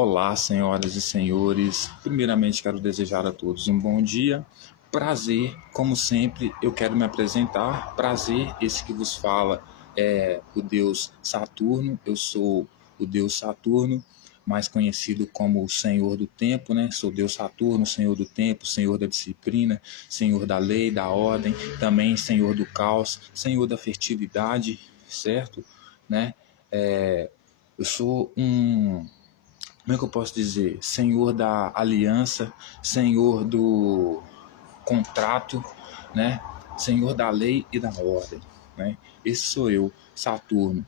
Olá, senhoras e senhores. Primeiramente, quero desejar a todos um bom dia. Prazer, como sempre, eu quero me apresentar. Prazer, esse que vos fala é o Deus Saturno. Eu sou o Deus Saturno, mais conhecido como o Senhor do Tempo, né? Sou Deus Saturno, Senhor do Tempo, Senhor da Disciplina, Senhor da Lei, da Ordem, também Senhor do Caos, Senhor da Fertilidade, certo? Né? Eu sou como é que eu posso dizer? Senhor da aliança, Senhor do contrato, né? Senhor da lei e da ordem, né? Esse sou eu, Saturno,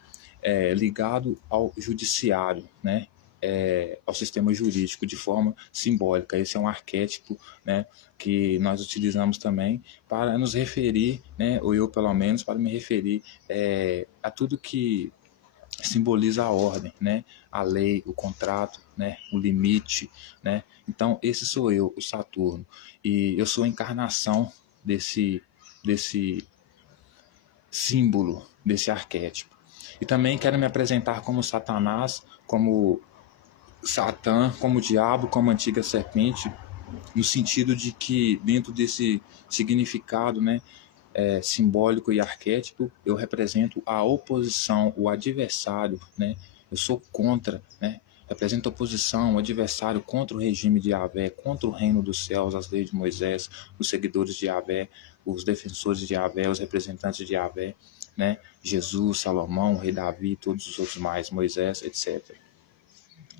ligado ao judiciário, né? Ao sistema jurídico de forma simbólica. Esse é um arquétipo, né, que nós utilizamos também para nos referir, né, ou eu pelo menos, para me referir a tudo que simboliza a ordem, né? A lei, o contrato, né? O limite, né? Então, esse sou eu, o Saturno. E eu sou a encarnação desse símbolo, desse arquétipo. E também quero me apresentar como Satanás, como Satã, como diabo, como antiga serpente, no sentido de que dentro desse significado, né, simbólico e arquétipo, eu represento a oposição, o adversário, né? Eu sou contra, né? Represento a oposição, o adversário contra o regime de Yahvé, contra o reino dos céus, as leis de Moisés, os seguidores de Yahvé, os defensores de Yahvé, os representantes de Yahvé, né? Jesus, Salomão, rei Davi, todos os outros mais, Moisés, etc.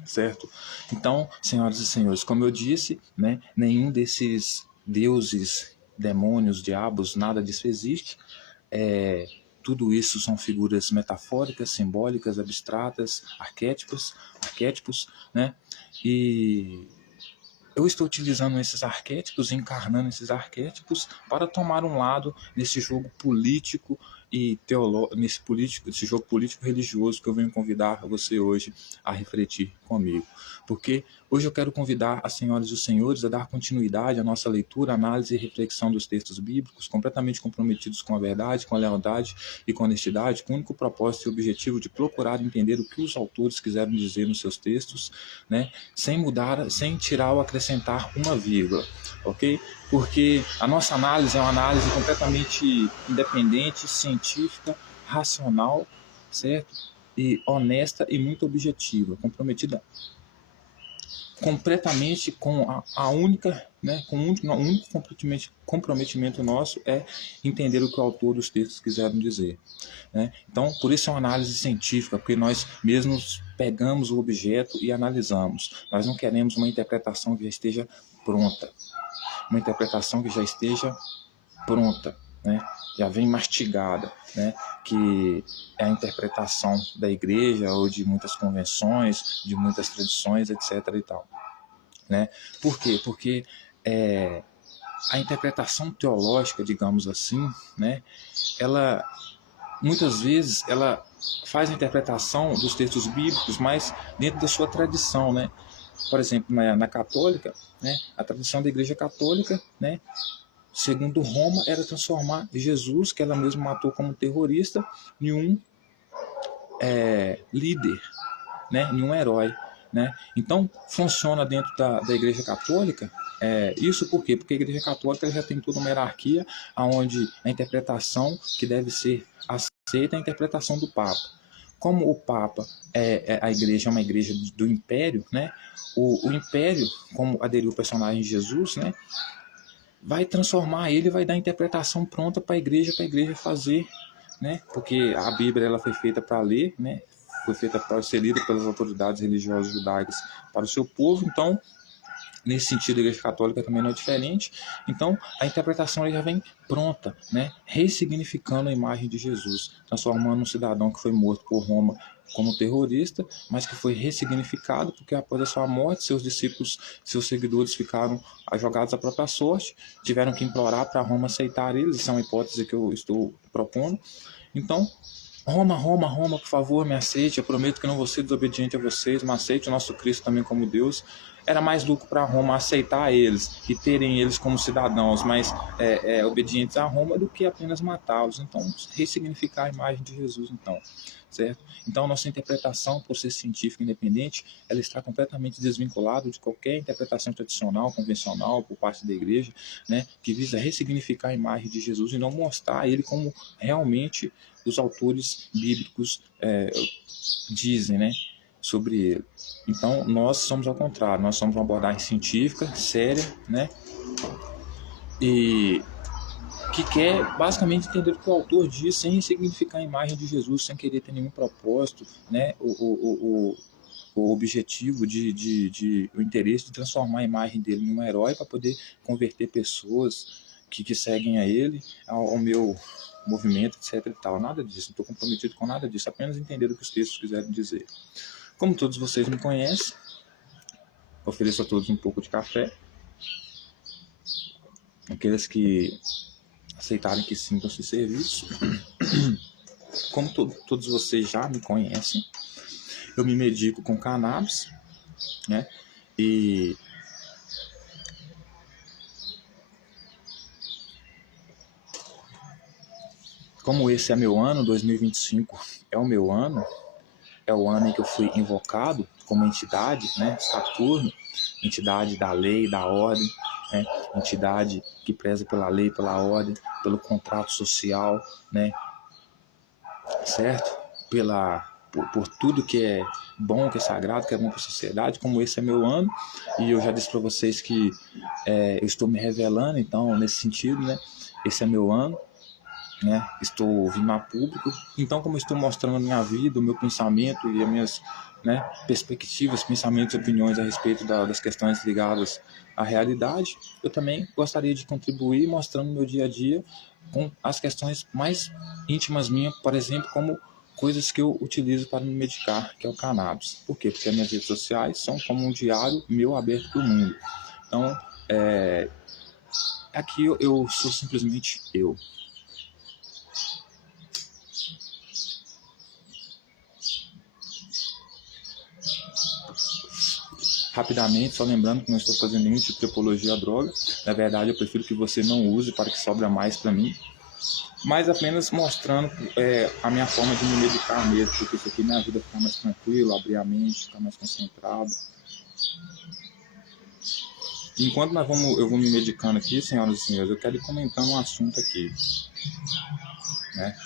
Certo? Então, senhoras e senhores, como eu disse, né, nenhum desses deuses, demônios, diabos, nada disso existe. Tudo isso são figuras metafóricas, simbólicas, abstratas, arquétipos, né? E eu estou utilizando esses arquétipos, encarnando esses arquétipos para tomar um lado nesse jogo político e teológico, nesse jogo político religioso que eu venho convidar você hoje a refletir comigo. Porque hoje eu quero convidar as senhoras e os senhores a dar continuidade à nossa leitura, análise e reflexão dos textos bíblicos, completamente comprometidos com a verdade, com a lealdade e com a honestidade, com o único propósito e objetivo de procurar entender o que os autores quiseram dizer nos seus textos, né? Sem mudar, sem tirar ou acrescentar uma vírgula, ok? Porque a nossa análise é uma análise completamente independente, científica, racional, certo? E honesta e muito objetiva, comprometida completamente com a única, né, com o único comprometimento nosso é entender o que o autor dos textos quiseram dizer, né? Então, por isso é uma análise científica, porque nós mesmos pegamos o objeto e analisamos. Nós não queremos uma interpretação que já esteja pronta, né? Já vem mastigada, né? Que é a interpretação da igreja ou de muitas convenções, de muitas tradições, etc. e tal, né? Por quê? Porque a interpretação teológica, digamos assim, né? Ela muitas vezes ela faz a interpretação dos textos bíblicos, mas dentro da sua tradição, né? Por exemplo, na católica, né? A tradição da Igreja Católica, né, segundo Roma, era transformar Jesus, que ela mesma matou como terrorista, em um líder, né, em um herói, né? Então, funciona dentro da Igreja Católica. Isso por quê? Porque a Igreja Católica já tem toda uma hierarquia onde a interpretação que deve ser aceita é a interpretação do Papa. Como o Papa a igreja é uma igreja do Império, né? O Império, como aderiu o personagem de Jesus, né, vai transformar ele, vai dar a interpretação pronta para a igreja fazer, né? Porque a Bíblia ela foi feita para ler, né? Foi feita para ser lida pelas autoridades religiosas judaicas para o seu povo. Então, nesse sentido, a Igreja Católica também não é diferente. Então, a interpretação já vem pronta, né? Ressignificando a imagem de Jesus, transformando um cidadão que foi morto por Roma como terrorista, mas que foi ressignificado, porque após a sua morte, seus discípulos, seus seguidores ficaram jogados à própria sorte, tiveram que implorar para Roma aceitar eles. Isso é uma hipótese que eu estou propondo. Então, Roma, por favor, me aceite. Eu prometo que não vou ser desobediente a vocês, mas aceite o nosso Cristo também como Deus. era mais lucro para Roma aceitar eles e terem eles como cidadãos mais obedientes a Roma do que apenas matá-los. Então, ressignificar a imagem de Jesus, então, certo? Então, nossa interpretação, por ser científica e independente, ela está completamente desvinculada de qualquer interpretação tradicional, convencional, por parte da igreja, né, que visa ressignificar a imagem de Jesus e não mostrar ele como realmente os autores bíblicos dizem, né, sobre ele. Então, nós somos ao contrário, nós somos uma abordagem científica, séria, né, e que quer basicamente entender o que o autor diz sem ressignificar a imagem de Jesus, sem querer ter nenhum propósito, né, o objetivo o interesse de transformar a imagem dele em um herói para poder converter pessoas que seguem a ele ao meu movimento, etc e tal. Nada disso, não estou comprometido com nada disso, apenas entender o que os textos quiserem dizer. Como todos vocês me conhecem, ofereço a todos um pouco de café. Aqueles que aceitarem que sintam-se servidos. Como todos vocês já me conhecem, eu me medico com cannabis, né? E como esse é meu ano, 2025 é o meu ano, é o ano em que eu fui invocado como entidade, né? Saturno, entidade da lei, da ordem, né? Entidade que preza pela lei, pela ordem, pelo contrato social, né? Certo? Por tudo que é bom, que é sagrado, que é bom para a sociedade, como esse é meu ano, e eu já disse para vocês que eu estou me revelando, então, nesse sentido, né? Esse é meu ano, né? Estou vindo a público, então, como eu estou mostrando a minha vida, o meu pensamento e as minhas, né, perspectivas, pensamentos e opiniões a respeito das questões ligadas à realidade, eu também gostaria de contribuir mostrando o meu dia a dia com as questões mais íntimas minhas, por exemplo, como coisas que eu utilizo para me medicar, que é o cannabis. Por quê? Porque as minhas redes sociais são como um diário meu aberto do mundo. Então, aqui eu sou simplesmente eu. Rapidamente, só lembrando que não estou fazendo nenhum tipo de apologia à droga. Na verdade, eu prefiro que você não use para que sobra mais para mim. Mas apenas mostrando a minha forma de me medicar mesmo, porque isso aqui minha vida ficar mais tranquila, abrir a mente, ficar mais concentrado. Enquanto eu vou me medicando aqui, senhoras e senhores, eu quero ir comentando um assunto aqui, né?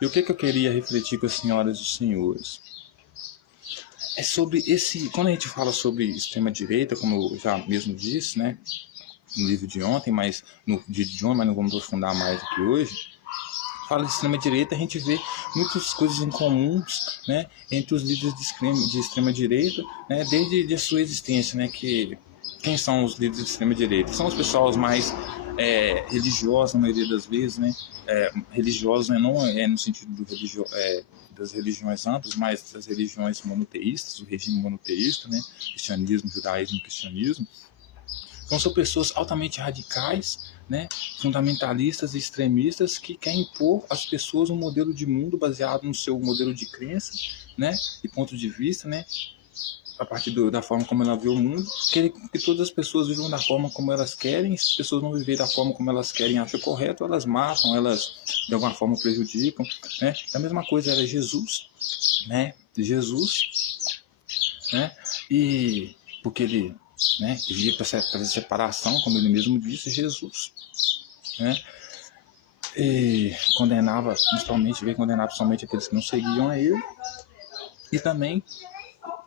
E o que eu queria refletir com as senhoras e os senhores? É sobre quando a gente fala sobre extrema-direita, como eu já mesmo disse, né, no livro de ontem, mas no vídeo de ontem, mas não vamos aprofundar mais aqui hoje, fala de extrema-direita, a gente vê muitas coisas em comuns, né, entre os líderes de extrema-direita, né, desde a sua existência, né, quem são os líderes de extrema-direita? São os pessoas mais religiosos, na maioria das vezes, né, religiosos, né, não no sentido das religiões amplas, mas das religiões monoteístas, o regime monoteísta, né, cristianismo, judaísmo, cristianismo. Então são pessoas altamente radicais, né, fundamentalistas e extremistas que querem impor às pessoas um modelo de mundo baseado no seu modelo de crença, né, e ponto de vista, né, a partir da forma como ela vê o mundo, querem que todas as pessoas vivam da forma como elas querem. Se as pessoas não viverem da forma como elas querem, acham correto, elas matam, elas de alguma forma prejudicam, né? A mesma coisa era Jesus, né? Né? E porque ele, né, via para essa separação, como ele mesmo disse, Jesus, né? E condenava, veio condenar principalmente aqueles que não seguiam a ele, e também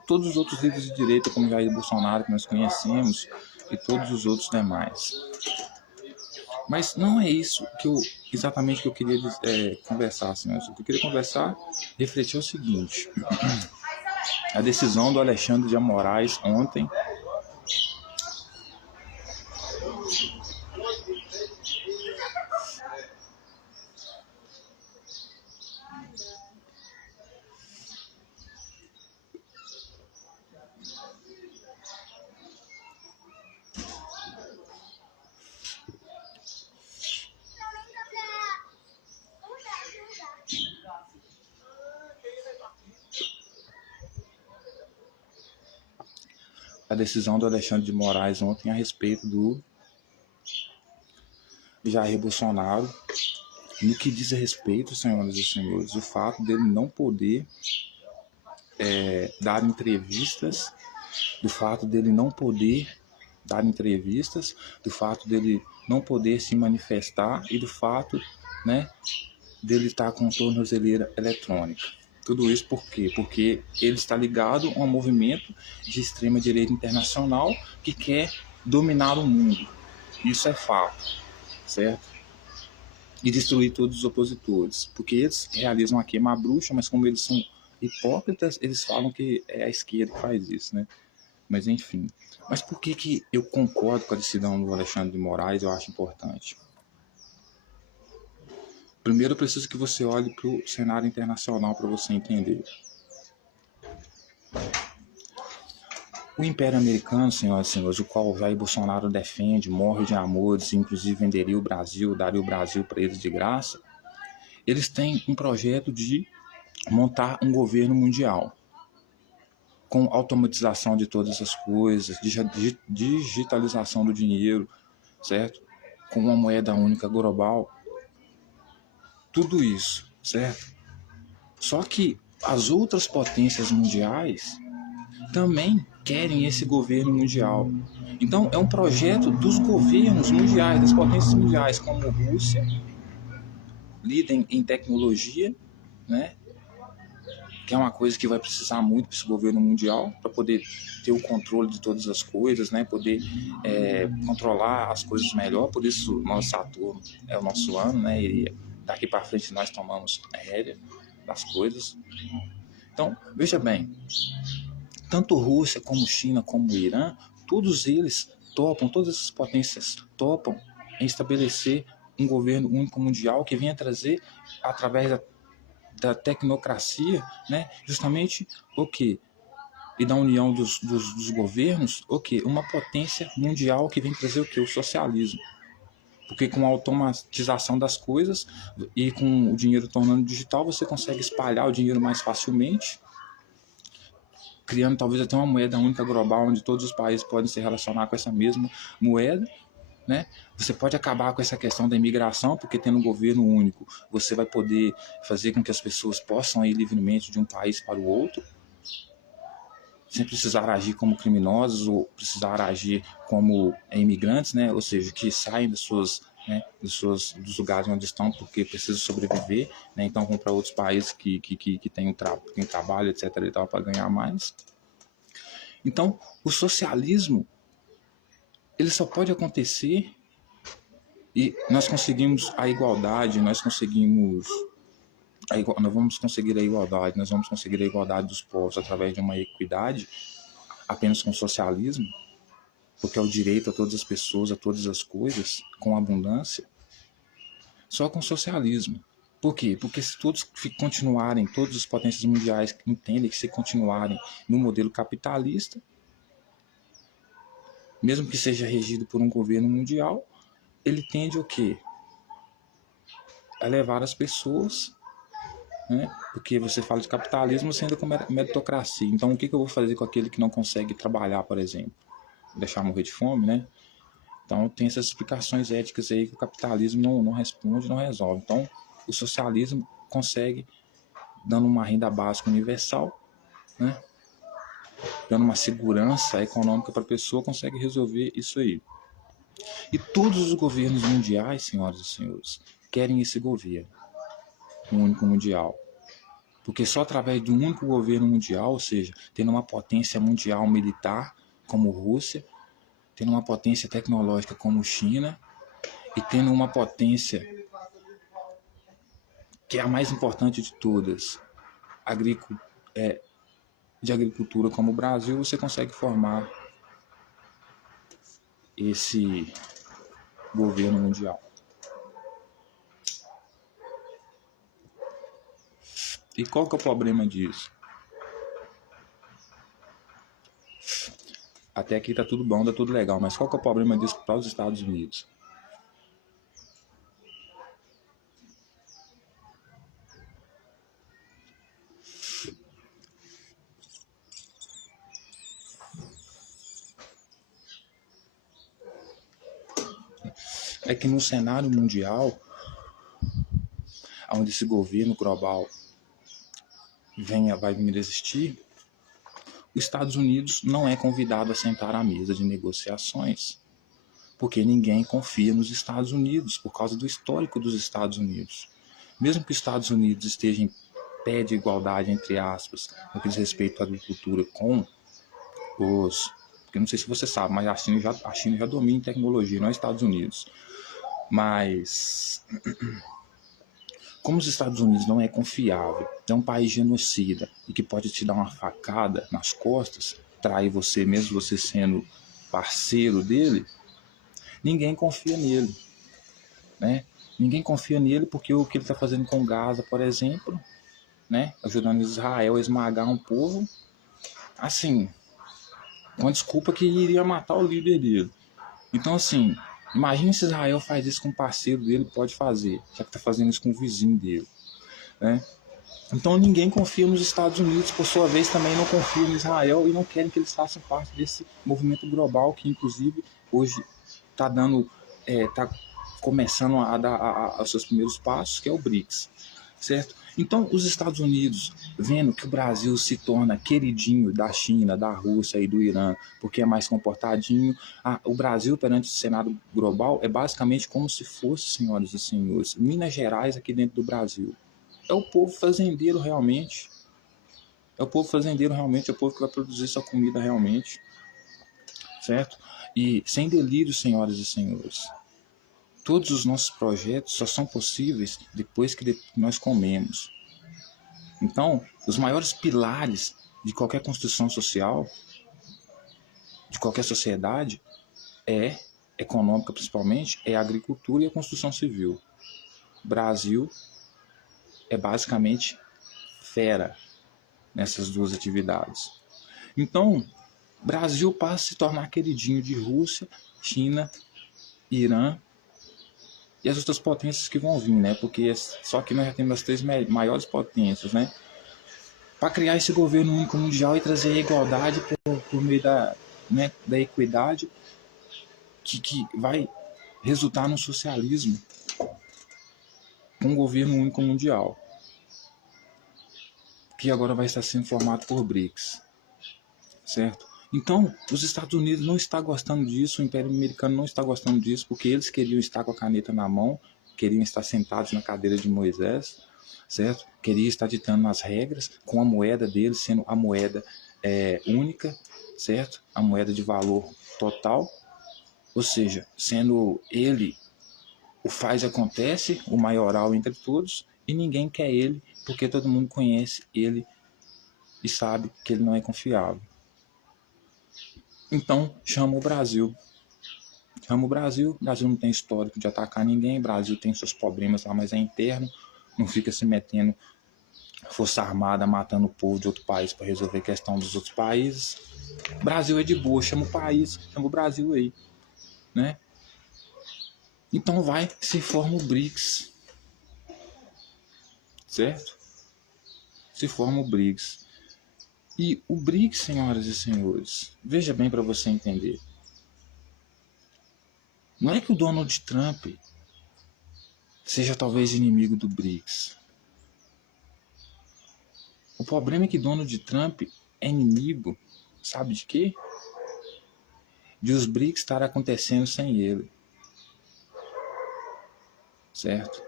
todos os outros líderes de direita, como Jair Bolsonaro, que nós conhecemos, e todos os outros demais. Mas não é isso que eu exatamente o que eu queria conversar, senhores. O que eu queria conversar, refletir o seguinte: a decisão do Alexandre de Moraes ontem, a respeito do Jair Bolsonaro, no que diz a respeito, senhoras e senhores, o fato dele não poder dar entrevistas, do fato dele não poder dar entrevistas, do fato dele não poder se manifestar e do fato, né, dele estar com tornozeleira eletrônica. Tudo isso por quê? Porque ele está ligado a um movimento de extrema-direita internacional que quer dominar o mundo. Isso é fato, certo? E destruir todos os opositores. Porque eles realizam a queima-bruxa, mas como eles são hipócritas, eles falam que é a esquerda que faz isso, né? Mas enfim. Mas por que eu concordo com a decisão do Alexandre de Moraes? Eu acho importante. Primeiro, eu preciso que você olhe para o cenário internacional para você entender. O Império Americano, senhoras e senhores, o qual o Jair Bolsonaro defende, morre de amores, inclusive venderia o Brasil, daria o Brasil para eles de graça, eles têm um projeto de montar um governo mundial, com automatização de todas as coisas, digitalização do dinheiro, certo? Com uma moeda única global, tudo isso, certo? Só que as outras potências mundiais também querem esse governo mundial. Então, é um projeto dos governos mundiais, das potências mundiais, como Rússia, líder em tecnologia, né? Que é uma coisa que vai precisar muito desse governo mundial para poder ter o controle de todas as coisas, né? Poder controlar as coisas melhor. Por isso, nosso Saturno é o nosso ano, né? E daqui para frente nós tomamos a rédea das coisas. Então, veja bem, tanto Rússia como China como Irã, todos eles topam, todas essas potências topam em estabelecer um governo único mundial que venha trazer, através da tecnocracia, né, justamente o que? E da união dos governos, o que? Uma potência mundial que vem trazer o que? O socialismo. Porque com a automatização das coisas e com o dinheiro tornando digital, você consegue espalhar o dinheiro mais facilmente, criando talvez até uma moeda única global, onde todos os países podem se relacionar com essa mesma moeda, né? Você pode acabar com essa questão da imigração, porque tendo um governo único, você vai poder fazer com que as pessoas possam ir livremente de um país para o outro, sem precisar agir como criminosos ou precisar agir como imigrantes, né? Ou seja, que saem das suas, né, dos lugares onde estão porque precisam sobreviver, né? Então vão para outros países que têm trabalho, etc. e tal, para ganhar mais. Então, o socialismo ele só pode acontecer e nós conseguimos a igualdade, nós vamos conseguir a igualdade, nós vamos conseguir a igualdade dos povos através de uma equidade apenas com socialismo, porque é o direito a todas as pessoas, a todas as coisas, com abundância, só com socialismo. Por quê? Porque se todos continuarem, todas as potências mundiais entendem que se continuarem no modelo capitalista, mesmo que seja regido por um governo mundial, ele tende o quê? A levar as pessoas, né? Porque você fala de capitalismo, você ainda com meritocracia. Então, o que eu vou fazer com aquele que não consegue trabalhar, por exemplo? Deixar morrer de fome, né? Então, tem essas explicações éticas aí que o capitalismo não responde, não resolve. Então, o socialismo consegue, dando uma renda básica universal, né? Dando uma segurança econômica para a pessoa, consegue resolver isso aí. E todos os governos mundiais, senhoras e senhores, querem esse governo, um único mundial. Porque só através de um único governo mundial, ou seja, tendo uma potência mundial militar como Rússia, tendo uma potência tecnológica como China e tendo uma potência que é a mais importante de todas, de agricultura como o Brasil, você consegue formar esse governo mundial. E qual que é o problema disso? Até aqui tá tudo bom, tá tudo legal, mas qual que é o problema disso para os Estados Unidos? É que no cenário mundial, onde esse governo global vai vir a existir, os Estados Unidos não é convidado a sentar à mesa de negociações, porque ninguém confia nos Estados Unidos por causa do histórico dos Estados Unidos. Mesmo que os Estados Unidos estejam em pé de igualdade, entre aspas, no que diz respeito à agricultura com os... Porque não sei se você sabe, mas a China já domina em tecnologia, não é os Estados Unidos. Mas como os Estados Unidos não é confiável, é um país genocida e que pode te dar uma facada nas costas, trair você mesmo você sendo parceiro dele, ninguém confia nele, né? Ninguém confia nele porque o que ele está fazendo com Gaza, por exemplo, né? Ajudando Israel a esmagar um povo, assim, uma desculpa que iria matar o líder dele. Então, assim, imagine se Israel faz isso com um parceiro dele, pode fazer, já que está fazendo isso com o vizinho dele, né? Então ninguém confia nos Estados Unidos, por sua vez também não confia em Israel e não querem que eles façam parte desse movimento global que inclusive hoje está tá começando a dar os seus primeiros passos, que é o BRICS, certo? Então os Estados Unidos, vendo que o Brasil se torna queridinho da China, da Rússia e do Irã, porque é mais comportadinho, o Brasil perante o cenário global é basicamente como se fosse, senhoras e senhores, Minas Gerais aqui dentro do Brasil. É o povo fazendeiro realmente. É o povo fazendeiro realmente, é o povo que vai produzir sua comida realmente. Certo? E sem delírio, senhoras e senhores, todos os nossos projetos só são possíveis depois que nós comemos. Então, os maiores pilares de qualquer construção social, de qualquer sociedade, econômica principalmente, é a agricultura e a construção civil. O Brasil é basicamente fera nessas duas atividades. Então, Brasil passa a se tornar queridinho de Rússia, China, Irã e as outras potências que vão vir, né? Porque só que nós já temos as três maiores potências, né? Para criar esse governo único mundial e trazer a igualdade por meio da equidade, que vai resultar no socialismo, com um governo único mundial, que agora vai estar sendo formado por BRICS, certo? Então, os Estados Unidos não estão gostando disso, o Império Americano não está gostando disso, porque eles queriam estar com a caneta na mão, queriam estar sentados na cadeira de Moisés, certo? Queriam estar ditando as regras, com a moeda deles sendo a moeda única, certo? A moeda de valor total, ou seja, sendo ele o faz acontece, o maioral entre todos, e ninguém quer ele, porque todo mundo conhece ele e sabe que ele não é confiável. Então, chama o Brasil. Chama o Brasil não tem histórico de atacar ninguém, o Brasil tem seus problemas lá, mas é interno, não fica se metendo força armada, matando o povo de outro país para resolver a questão dos outros países. O Brasil é de boa, chama o país, chama o Brasil aí, né? Então se forma o BRICS, certo? Se forma o BRICS. E o BRICS, senhoras e senhores, veja bem para você entender. Não é que o Donald Trump seja talvez inimigo do BRICS. O problema é que Donald Trump é inimigo, sabe de quê? De os BRICS estar acontecendo sem ele. Certo?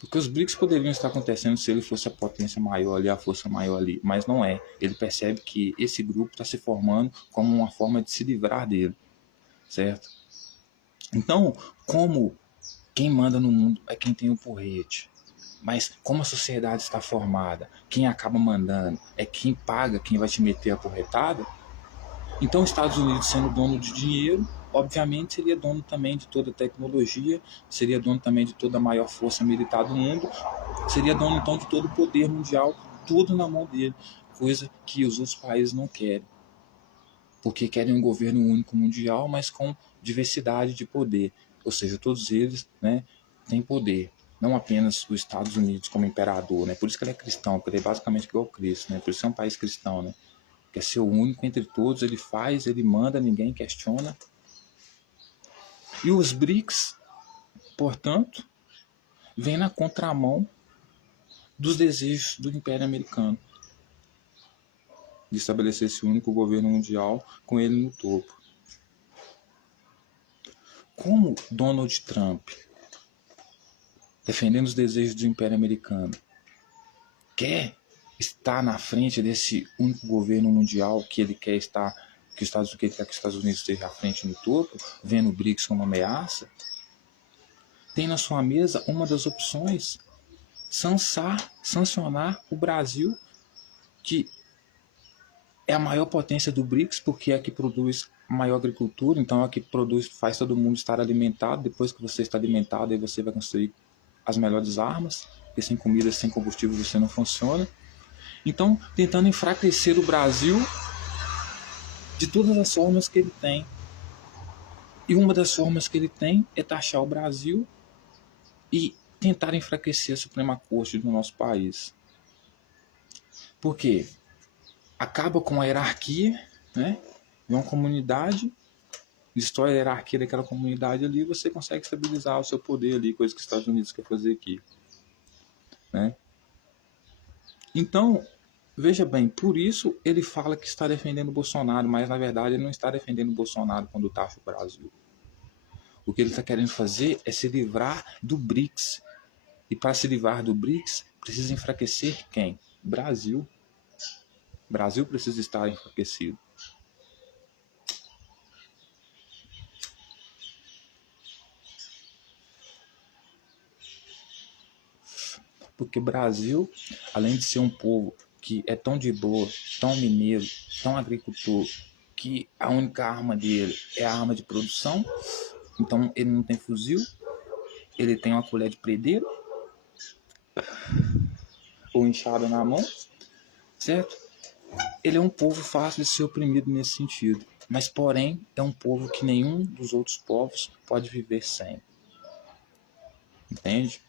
Porque os BRICS poderiam estar acontecendo se ele fosse a potência maior ali, a força maior ali, mas não é. Ele percebe que esse grupo está se formando como uma forma de se livrar dele, certo? Então, como quem manda no mundo é quem tem o porrete, Mas como a sociedade está formada, quem acaba mandando é quem paga, quem vai te meter a porretada. Então, os Estados Unidos, sendo dono de dinheiro, obviamente seria dono também de toda a tecnologia, seria dono também de toda a maior força militar do mundo, seria dono então de todo o poder mundial, tudo na mão dele, coisa que os outros países não querem, porque querem um governo único mundial, mas com diversidade de poder, ou seja, todos eles, né, têm poder. Não apenas os Estados Unidos como imperador, né? Por isso que ele é cristão, porque ele é basicamente igual a Cristo, né? Por isso é um país cristão, né? Quer ser o único entre todos, ele faz, ele manda, ninguém questiona. E os BRICS, portanto, vêm na contramão dos desejos do Império Americano de estabelecer esse único governo mundial com ele no topo. Como Donald Trump, defendendo os desejos do Império Americano, quer estar na frente desse único governo mundial que ele quer estar, que ele quer que os Estados Unidos esteja à frente no topo, vendo o BRICS como ameaça, tem na sua mesa uma das opções: sancionar o Brasil, que é a maior potência do BRICS, porque é a que produz a maior agricultura, então é a que produz, faz todo mundo estar alimentado. Depois que você está alimentado, aí você vai construir as melhores armas, porque sem comida, sem combustível você não funciona. Então, tentando enfraquecer o Brasil de todas as formas que ele tem. E uma das formas que ele tem é taxar o Brasil e tentar enfraquecer a Suprema Corte do nosso país. Por quê? Acaba com a hierarquia, né, de uma comunidade, destrói a hierarquia daquela comunidade ali, e você consegue estabilizar o seu poder ali, coisa que os Estados Unidos quer fazer aqui, né? Então, veja bem, por isso ele fala que está defendendo o Bolsonaro, mas na verdade ele não está defendendo o Bolsonaro quando taxa o Brasil. O que ele está querendo fazer é se livrar do BRICS. E para se livrar do BRICS, precisa enfraquecer quem? Brasil. Brasil precisa estar enfraquecido. Porque Brasil, além de ser um povo que é tão de boa, tão mineiro, tão agricultor, que a única arma dele é a arma de produção, então ele não tem fuzil, ele tem uma colher de predeiro ou enxada na mão, certo? Ele é um povo fácil de ser oprimido nesse sentido, mas porém é um povo que nenhum dos outros povos pode viver sem. Entende?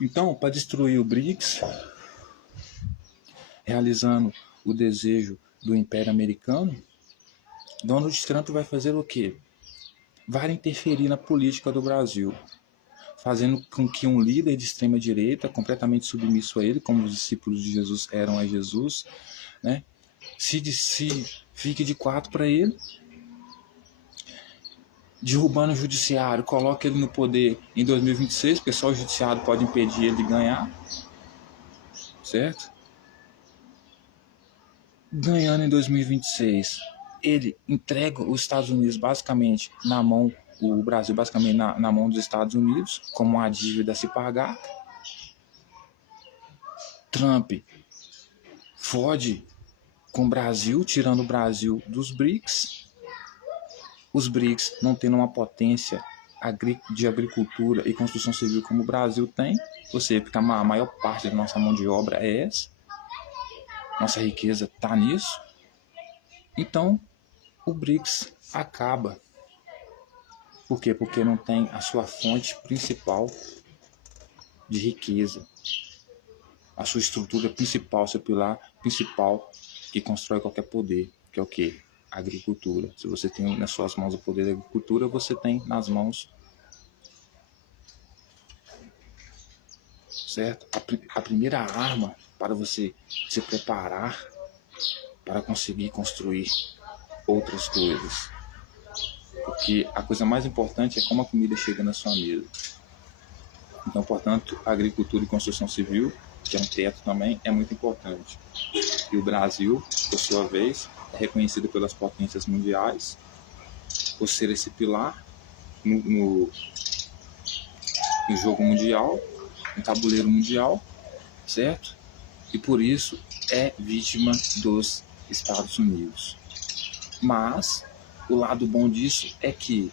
Então, para destruir o BRICS, realizando o desejo do Império Americano, Donald Trump vai fazer o quê? Vai interferir na política do Brasil, fazendo com que um líder de extrema direita, completamente submisso a ele, como os discípulos de Jesus eram a Jesus, né, se fique de quatro para ele, derrubando o judiciário, coloca ele no poder em 2026, porque só o judiciário pode impedir ele de ganhar, certo? Ganhando em 2026, ele entrega os Estados Unidos basicamente na mão, o Brasil basicamente na mão dos Estados Unidos, como uma dívida a se pagar. Trump fode com o Brasil, tirando o Brasil dos BRICS. Os BRICS não tendo uma potência de agricultura e construção civil como o Brasil tem, ou seja, porque a maior parte da nossa mão de obra é essa, nossa riqueza está nisso. Então, o BRICS acaba. Por quê? Porque não tem a sua fonte principal de riqueza, a sua estrutura principal, seu pilar principal que constrói qualquer poder, que é o quê? A agricultura. Se você tem nas suas mãos o poder da agricultura, você tem nas mãos, certo? A primeira arma para você se preparar para conseguir construir outras coisas. Porque a coisa mais importante é como a comida chega na sua mesa. Então, portanto, a agricultura e construção civil, que é um teto também, é muito importante. E o Brasil, por sua vez, é reconhecido pelas potências mundiais por ser esse pilar no jogo mundial, no tabuleiro mundial, certo? E por isso é vítima dos Estados Unidos. Mas o lado bom disso é que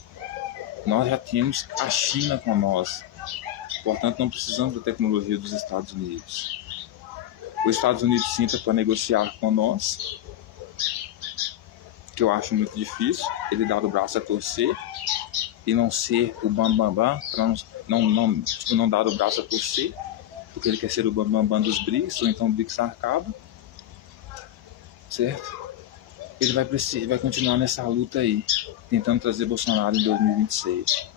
nós já temos a China com nós, portanto não precisamos da tecnologia dos Estados Unidos. Os Estados Unidos senta para negociar com nós, que eu acho muito difícil, ele dar o braço a torcer e não ser o bambambam, para não dar o braço a torcer, porque ele quer ser o bambambam dos BRICS, ou então o BRICS acaba, certo? Ele vai continuar nessa luta aí, tentando trazer Bolsonaro em 2026.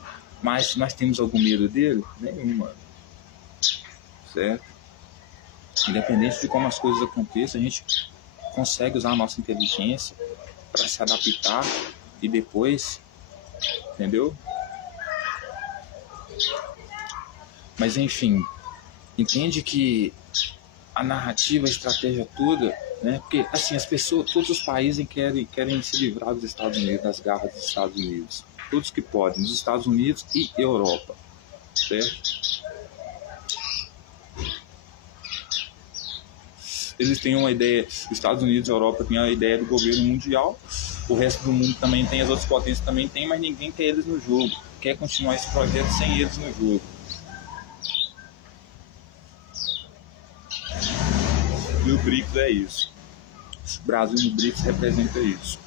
Mas nós temos algum medo dele? Nenhum, mano. Certo? Independente de como as coisas aconteçam, a gente consegue usar a nossa inteligência para se adaptar e depois, entendeu? Mas enfim, entende que a narrativa, a estratégia toda, né? Porque assim, as pessoas, todos os países querem se livrar dos Estados Unidos, das garras dos Estados Unidos. Todos que podem, os Estados Unidos e Europa, certo? Eles têm uma ideia, os Estados Unidos e a Europa têm a ideia do governo mundial, o resto do mundo também tem, as outras potências também tem, mas ninguém quer eles no jogo, quer continuar esse projeto sem eles no jogo. E o BRICS é isso. O Brasil no BRICS representa isso.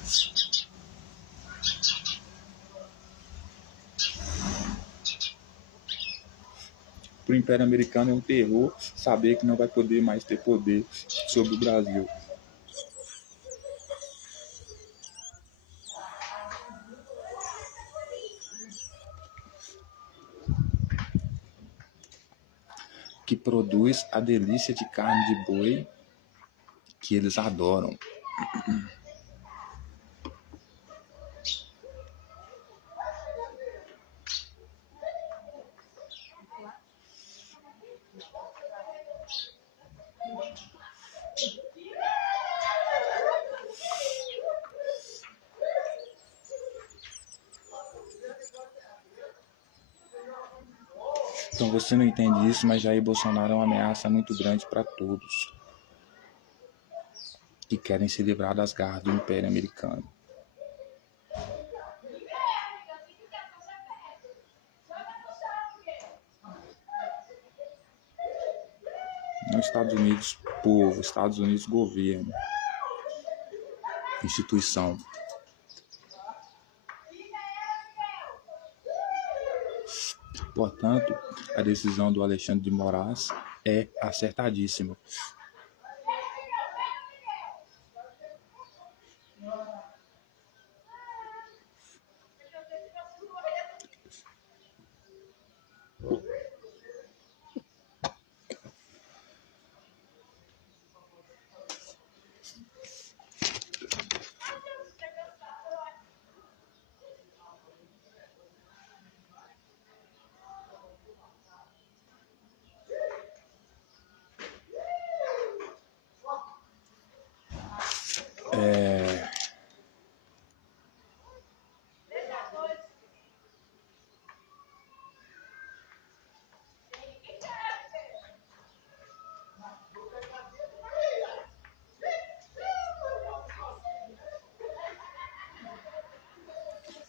Para o Império Americano é um terror saber que não vai poder mais ter poder sobre o Brasil. Que produz a delícia de carne de boi que eles adoram. Então você não entende isso, mas Jair Bolsonaro é uma ameaça muito grande para todos que querem se livrar das garras do Império Americano. Não Estados Unidos povo, Estados Unidos governo, instituição. Portanto, a decisão do Alexandre de Moraes é acertadíssima.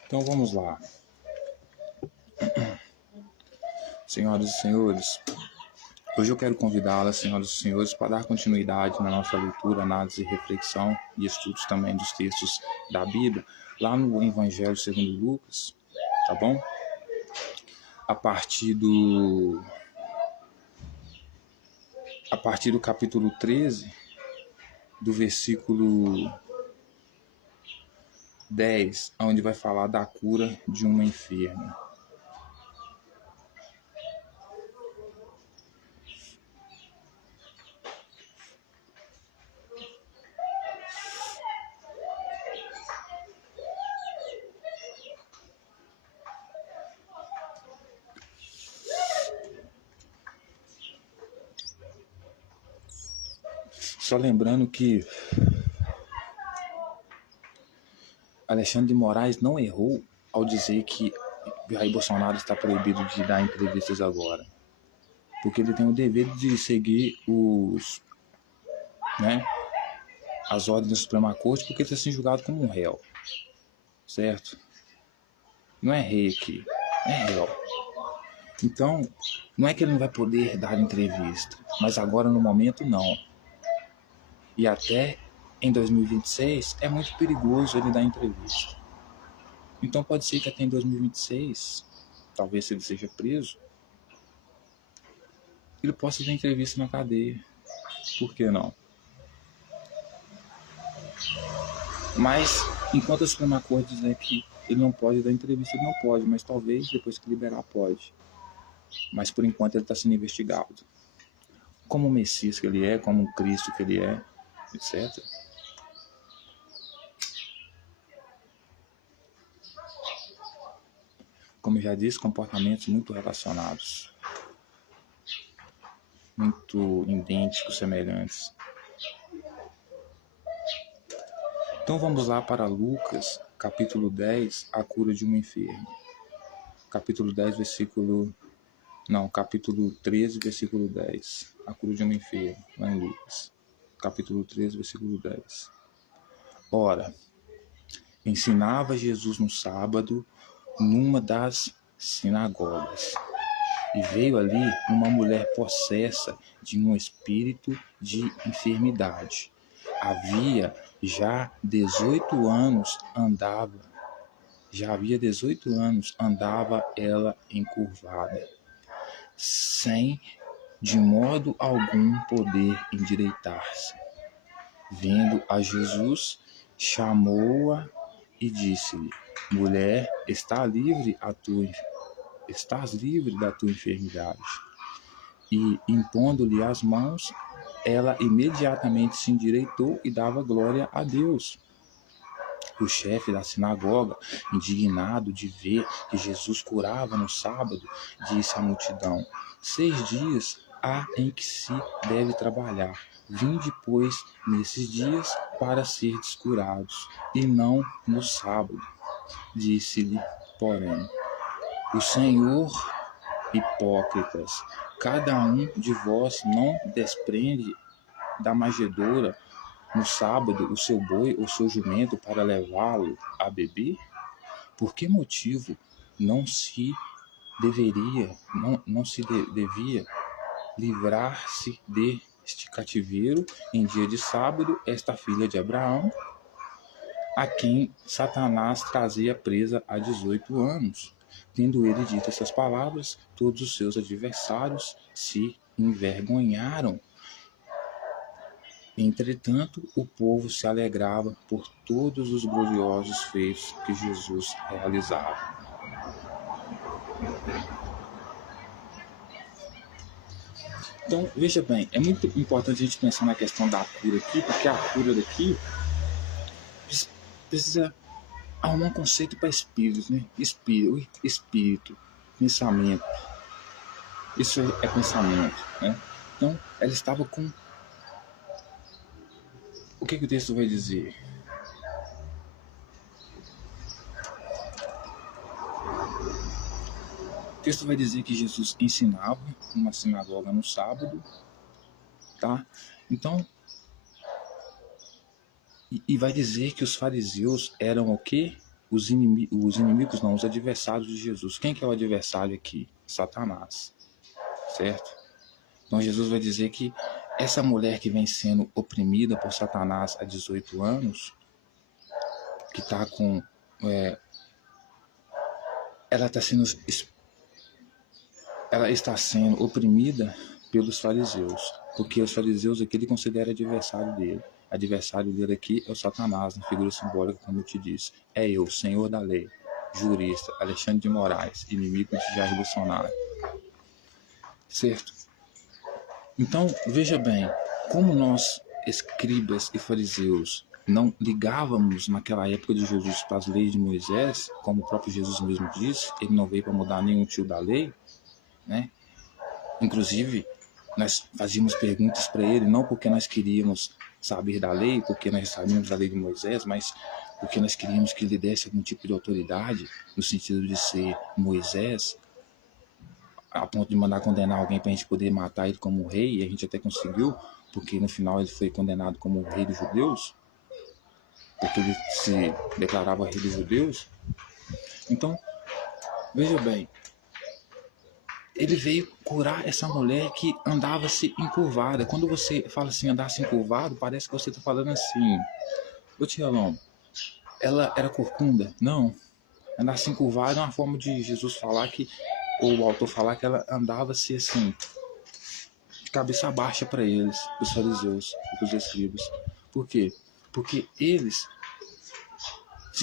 Então vamos lá. Senhoras e senhores, hoje eu quero convidá-las, senhoras e senhores, para dar continuidade na nossa leitura, análise, reflexão e estudos também dos textos da Bíblia, lá no Evangelho segundo Lucas, tá bom? A partir do capítulo 13, do versículo 10, onde vai falar da cura de uma enferma. Só lembrando que Alexandre de Moraes não errou ao dizer que Jair Bolsonaro está proibido de dar entrevistas agora. Porque ele tem o dever de seguir as ordens da Suprema Corte, porque ele está sendo julgado como um réu. Certo? Não é rei aqui, é réu. Então, não é que ele não vai poder dar entrevista, mas agora no momento não. E até em 2026 é muito perigoso ele dar entrevista. Então pode ser que até em 2026, talvez se ele seja preso, ele possa dar entrevista na cadeia. Por que não? Mas, enquanto a Suprema Corte diz que ele não pode dar entrevista, ele não pode, mas talvez depois que liberar pode. Mas por enquanto ele está sendo investigado. Como o Messias que ele é, como o Cristo que ele é, etc. Como eu já disse, comportamentos muito relacionados, muito idênticos, semelhantes. Então vamos lá para Lucas, capítulo 10, a cura de um enfermo. Capítulo 13, versículo 10. A cura de um enfermo, lá em Lucas. Capítulo 13, versículo 10. Ora, ensinava Jesus no sábado, numa das sinagogas. E veio ali uma mulher possessa de um espírito de enfermidade. Havia 18 anos andava ela encurvada, sem de modo algum poder endireitar-se. Vendo a Jesus, chamou-a e disse-lhe: Mulher, estás livre da tua enfermidade. E, impondo-lhe as mãos, ela imediatamente se endireitou e dava glória a Deus. O chefe da sinagoga, indignado de ver que Jesus curava no sábado, disse à multidão: 6 dias há em que se deve trabalhar. Vinde, pois, nesses dias para serdes curados, e não no sábado. Disse-lhe, porém, o Senhor: hipócritas, cada um de vós não desprende da manjedoura no sábado o seu boi ou seu jumento para levá-lo a beber? Por que motivo não se devia livrar-se deste cativeiro em dia de sábado esta filha de Abraão, a quem Satanás trazia presa há 18 anos? Tendo ele dito essas palavras, todos os seus adversários se envergonharam. Entretanto, o povo se alegrava por todos os gloriosos feitos que Jesus realizava. Então, veja bem, é muito importante a gente pensar na questão da cura aqui, porque a cura daqui precisa arrumar um conceito para espíritos, né? Espírito, pensamento. Isso é pensamento, né? Então, ela estava com... O que o texto vai dizer? O texto vai dizer que Jesus ensinava numa sinagoga no sábado, tá? Então, e vai dizer que os fariseus eram o quê? Os inimigos não, os adversários de Jesus. Quem que é o adversário aqui? Satanás, certo? Então Jesus vai dizer que essa mulher que vem sendo oprimida por Satanás há 18 anos, que está com... ela está sendo oprimida pelos fariseus, porque os fariseus aqui ele considera adversário dele. Adversário dele aqui é o Satanás, na figura simbólica, como eu te disse. É eu, senhor da lei, jurista, Alexandre de Moraes, inimigo de Jair Bolsonaro. Certo? Então, veja bem, como nós, escribas e fariseus, não ligávamos naquela época de Jesus para as leis de Moisés, como o próprio Jesus mesmo disse, ele não veio para mudar nenhum tio da lei, né? Inclusive, Nós fazíamos perguntas para ele, não porque nós queríamos saber da lei, porque nós sabíamos da lei de Moisés, mas porque nós queríamos que ele desse algum tipo de autoridade, no sentido de ser Moisés, a ponto de mandar condenar alguém para a gente poder matar ele como rei, e a gente até conseguiu, porque no final ele foi condenado como rei dos judeus, porque ele se declarava rei dos judeus. Então, veja bem, ele veio curar essa mulher que andava-se encurvada. Quando você fala assim, andar-se encurvado, parece que você está falando assim, ô Tielão, ela era corcunda? Não. Andar-se encurvado é uma forma de Jesus falar que, ou o autor falar que ela andava-se assim, de cabeça baixa para eles, os fariseus, os escribas. Por quê? Porque eles,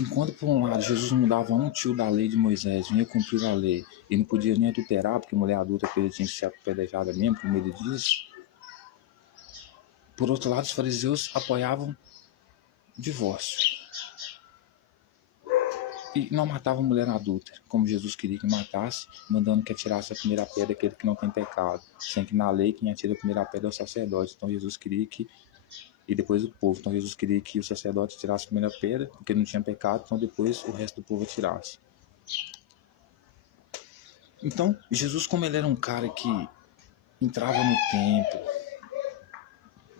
enquanto por um lado Jesus não dava um tio da lei de Moisés, vinha cumprir a lei, e não podia nem adulterar, porque mulher adulta que ele tinha que ser apedrejada mesmo, como ele diz. Por outro lado, os fariseus apoiavam o divórcio. E não matavam mulher adulta, como Jesus queria que matasse, mandando que atirasse a primeira pedra aquele que não tem pecado. Sem que na lei quem atira a primeira pedra é o sacerdote. Então Jesus queria que, e depois o povo, então Jesus queria que o sacerdote tirasse a primeira pedra, porque não tinha pecado, então depois o resto do povo atirasse. Então, Jesus, como ele era um cara que entrava no templo,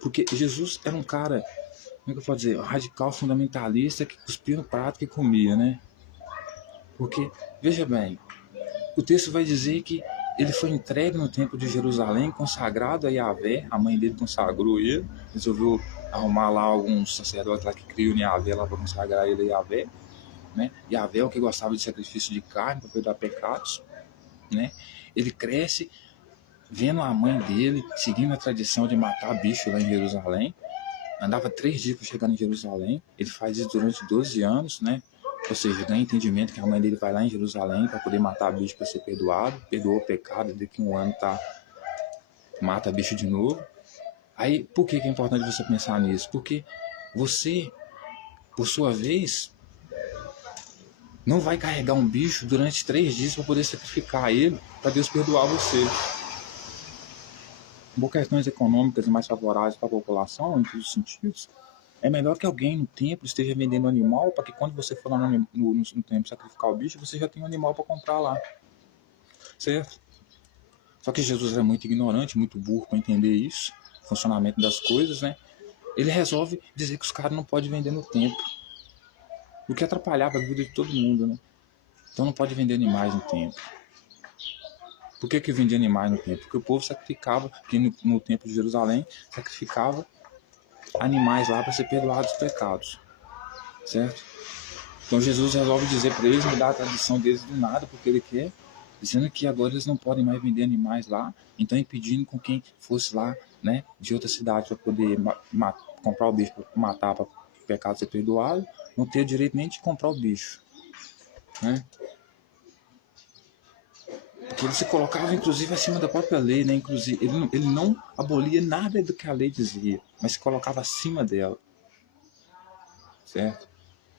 porque Jesus era um cara, como é que eu posso dizer, radical, fundamentalista, que cuspia no prato que comia, né? Porque, veja bem, o texto vai dizer que ele foi entregue no templo de Jerusalém, consagrado a Yahvé, a mãe dele consagrou ele, resolveu arrumar lá alguns sacerdotes lá que criam Yahvé lá para consagrar ele a Yahvé, né? Yahvé é o que gostava de sacrifício de carne para perdoar pecados, né? Ele cresce vendo a mãe dele, seguindo a tradição de matar bicho lá em Jerusalém, andava 3 dias para chegar em Jerusalém, ele faz isso durante 12 anos, né? Ou seja, ganha entendimento que a mãe dele vai lá em Jerusalém para poder matar bicho para ser perdoado, perdoou o pecado, daqui a um ano mata bicho de novo. Aí, por que é importante você pensar nisso? Porque você, por sua vez, não vai carregar um bicho durante 3 dias para poder sacrificar ele, para Deus perdoar você. Por questões econômicas e mais favoráveis para a população, em todos os sentidos, é melhor que alguém no templo esteja vendendo animal, para que quando você for lá no templo sacrificar o bicho, você já tem um animal para comprar lá. Certo? Só que Jesus era muito ignorante, muito burro para entender isso, o funcionamento das coisas, né? Ele resolve dizer que os caras não podem vender no templo, o que atrapalhava a vida de todo mundo, né? Então não pode vender animais no templo. Por que vendia animais no templo? Porque o povo sacrificava, que no templo de Jerusalém, sacrificava animais lá para ser perdoados os pecados. Certo? Então Jesus resolve dizer para eles, mudar a tradição deles do nada, porque ele quer, dizendo que agora eles não podem mais vender animais lá, então impedindo com quem fosse lá, né, de outra cidade para poder comprar o bicho para matar, para o pecado ser perdoado, não ter o direito nem de comprar o bicho, né? Porque ele se colocava inclusive acima da própria lei, né? Inclusive ele não abolia nada do que a lei dizia, mas se colocava acima dela, certo?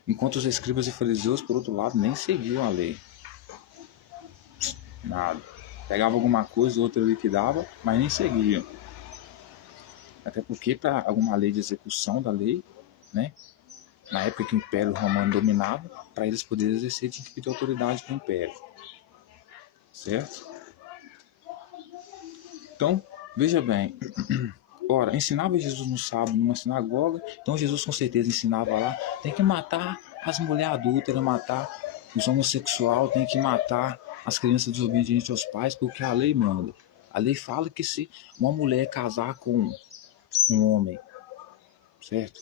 Enquanto os escribas e fariseus, por outro lado, nem seguiam a lei. Nada. Pegava alguma coisa, outra liquidava, mas nem seguiam. Até porque, para alguma lei de execução da lei, né, na época que o Império Romano dominava, para eles poderem exercer, tinha que pedir autoridade para o Império. Certo? Então, veja bem. Ora, ensinava Jesus no sábado numa sinagoga, então Jesus com certeza ensinava lá, tem que matar as mulheres adúlteras, matar os homossexuais, tem que matar as crianças desobedientes aos pais, porque a lei manda. A lei fala que se uma mulher casar com um homem, certo?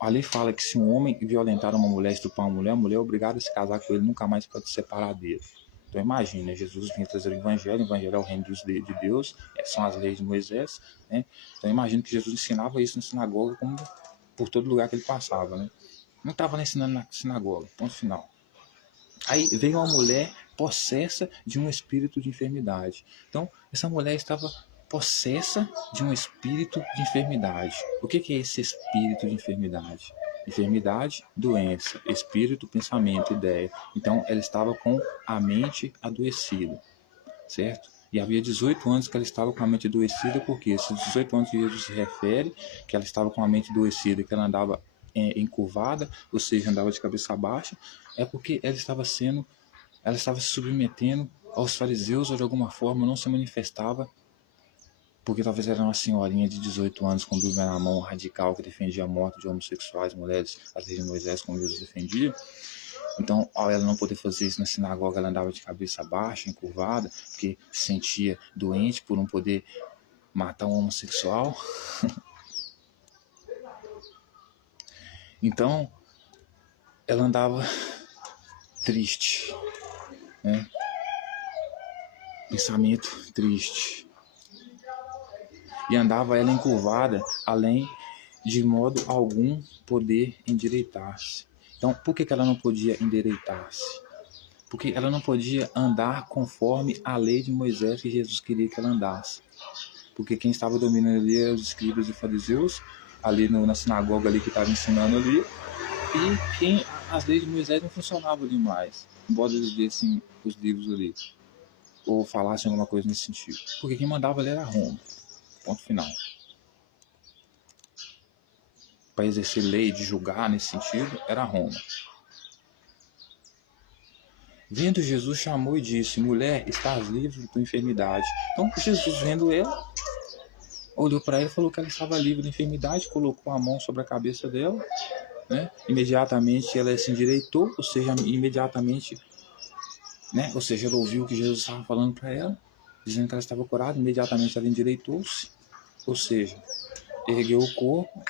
A lei fala que se um homem violentar uma mulher, estuprar uma mulher, a mulher é obrigada a se casar com ele, nunca mais pode se separar dele. Então imagina, Jesus vinha trazer o evangelho é o reino de Deus, são as leis de Moisés, né? Então imagina que Jesus ensinava isso na sinagoga, como por todo lugar que ele passava, né? Não estava ensinando na sinagoga, ponto final. Aí veio uma mulher possessa de um espírito de enfermidade. Então essa mulher estava possessa de um espírito de enfermidade. O que é esse espírito de enfermidade? Enfermidade, doença, espírito, pensamento, ideia. Então ela estava com a mente adoecida, certo? E havia 18 anos que ela estava com a mente adoecida, porque esses 18 anos que Jesus se refere, que ela estava com a mente adoecida, que ela andava encurvada, ou seja, andava de cabeça baixa, é porque ela estava se submetendo aos fariseus, ou de alguma forma não se manifestava, porque talvez era uma senhorinha de 18 anos com Bíblia na mão, radical, que defendia a morte de homossexuais, mulheres, as leis de Moisés, como Jesus defendia. Então, ao ela não poder fazer isso na sinagoga, ela andava de cabeça baixa, encurvada, porque se sentia doente por não poder matar um homossexual. Então, ela andava triste, né? Pensamento triste. E andava ela encurvada, além de modo algum poder endireitar-se. Então, por que ela não podia endireitar-se? Porque ela não podia andar conforme a lei de Moisés que Jesus queria que ela andasse. Porque quem estava dominando ali eram os escribas e fariseus, ali na sinagoga ali que estava ensinando ali, e as leis de Moisés não funcionavam ali mais, embora eles dessem os livros ali, ou falassem alguma coisa nesse sentido. Porque quem mandava ali era Roma, ponto final. Para exercer lei, de julgar nesse sentido, era Roma. Vendo Jesus, chamou e disse: mulher, estás livre da tua enfermidade. Então Jesus, vendo ela, olhou para ela e falou que ela estava livre da enfermidade, colocou a mão sobre a cabeça dela, né? Imediatamente ela se endireitou, ou seja, imediatamente, né? Ou seja, ela ouviu o que Jesus estava falando para ela, dizendo que ela estava curada, imediatamente ela endireitou-se, ou seja, ergueu o corpo.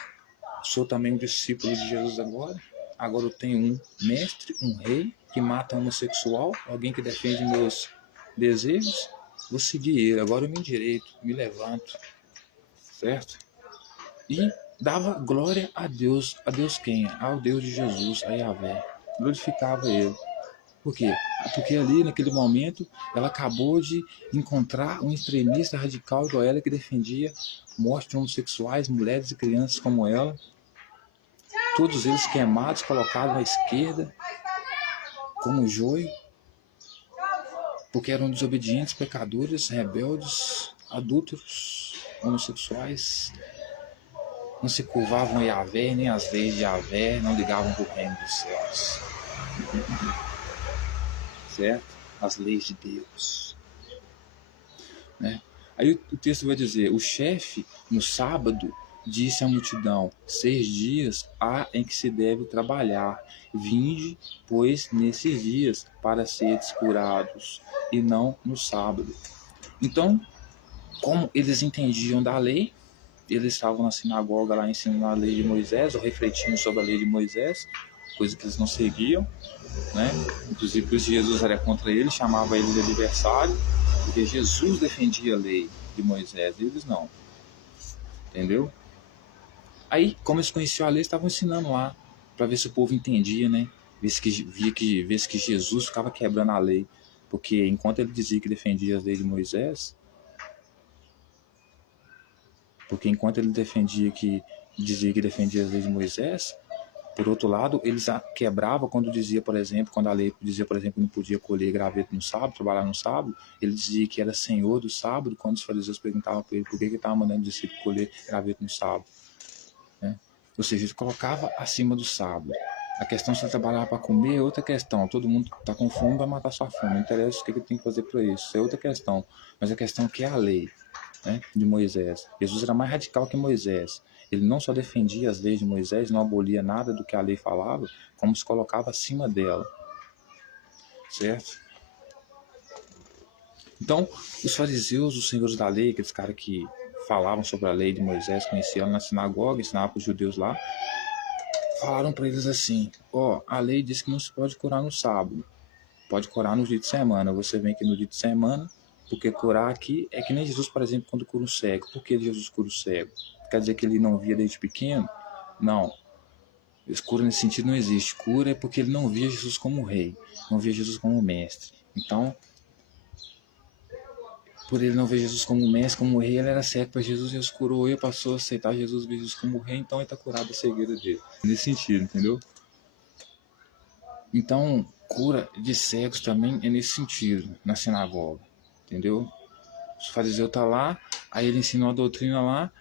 Sou também um discípulo de Jesus agora eu tenho um mestre, um rei, que mata um homossexual, alguém que defende meus desejos, vou seguir ele, agora eu me endireito, me levanto, certo? E dava glória a Deus quem? Ao Deus de Jesus, a Yahvé, glorificava ele. Por quê? Porque ali, naquele momento, ela acabou de encontrar um extremista radical igual ela, que defendia morte de homossexuais, mulheres e crianças como ela, todos eles queimados, colocados à esquerda, como joio, porque eram desobedientes, pecadores, rebeldes, adúlteros, homossexuais, não se curvavam a Yahvé, nem às leis de Yahvé, não ligavam para o reino dos céus. Certo? As leis de Deus. Né? Aí o texto vai dizer: o chefe, no sábado, disse à multidão: 6 dias há em que se deve trabalhar. Vinde, pois, nesses dias, para seres curados, e não no sábado. Então, como eles entendiam da lei, eles estavam na sinagoga lá ensinando a lei de Moisés, ou refletindo sobre a lei de Moisés, coisa que eles não seguiam, né? Inclusive, por isso Jesus era contra eles, chamava eles de adversário, porque Jesus defendia a lei de Moisés, eles não. Entendeu? Aí, como eles conheciam a lei, estavam ensinando lá, para ver se o povo entendia, né? Ver se que Jesus ficava quebrando a lei. Porque enquanto ele dizia que defendia as leis de Moisés, dizia que defendia as leis de Moisés, por outro lado, eles quebravam quando dizia, por exemplo, quando a lei dizia, por exemplo, que não podia colher graveto no sábado, trabalhar no sábado, ele dizia que era senhor do sábado, quando os fariseus perguntavam para ele por que ele estava mandando o discípulo colher graveto no sábado. Né? Ou seja, ele colocava acima do sábado. A questão se ele trabalhava para comer é outra questão. Todo mundo está com fome, vai matar sua fome. Não interessa o que ele tem que fazer para isso. Isso é outra questão. Mas a questão é que é a lei, né, de Moisés. Jesus era mais radical que Moisés. Ele não só defendia as leis de Moisés, não abolia nada do que a lei falava, como se colocava acima dela. Certo? Então, os fariseus, os senhores da lei, aqueles caras que falavam sobre a lei de Moisés, conheciam na sinagoga, ensinavam para os judeus lá, falaram para eles assim: a lei diz que não se pode curar no sábado, pode curar no dia de semana. Você vem aqui no dia de semana, porque curar aqui é que nem Jesus, por exemplo, quando cura um cego. Por que Jesus cura o cego? Quer dizer que ele não via desde pequeno? Não. Cura nesse sentido não existe. Cura é porque ele não via Jesus como rei, não via Jesus como mestre. Então, por ele não ver Jesus como mestre, como rei, ele era cego para Jesus, Jesus curou ele, passou a aceitar Jesus, ver Jesus como rei, então ele está curado da cegueira dele. Nesse sentido, entendeu? Então, cura de cegos também é nesse sentido, na sinagoga, entendeu? O fariseu está lá, aí ele ensina uma doutrina lá,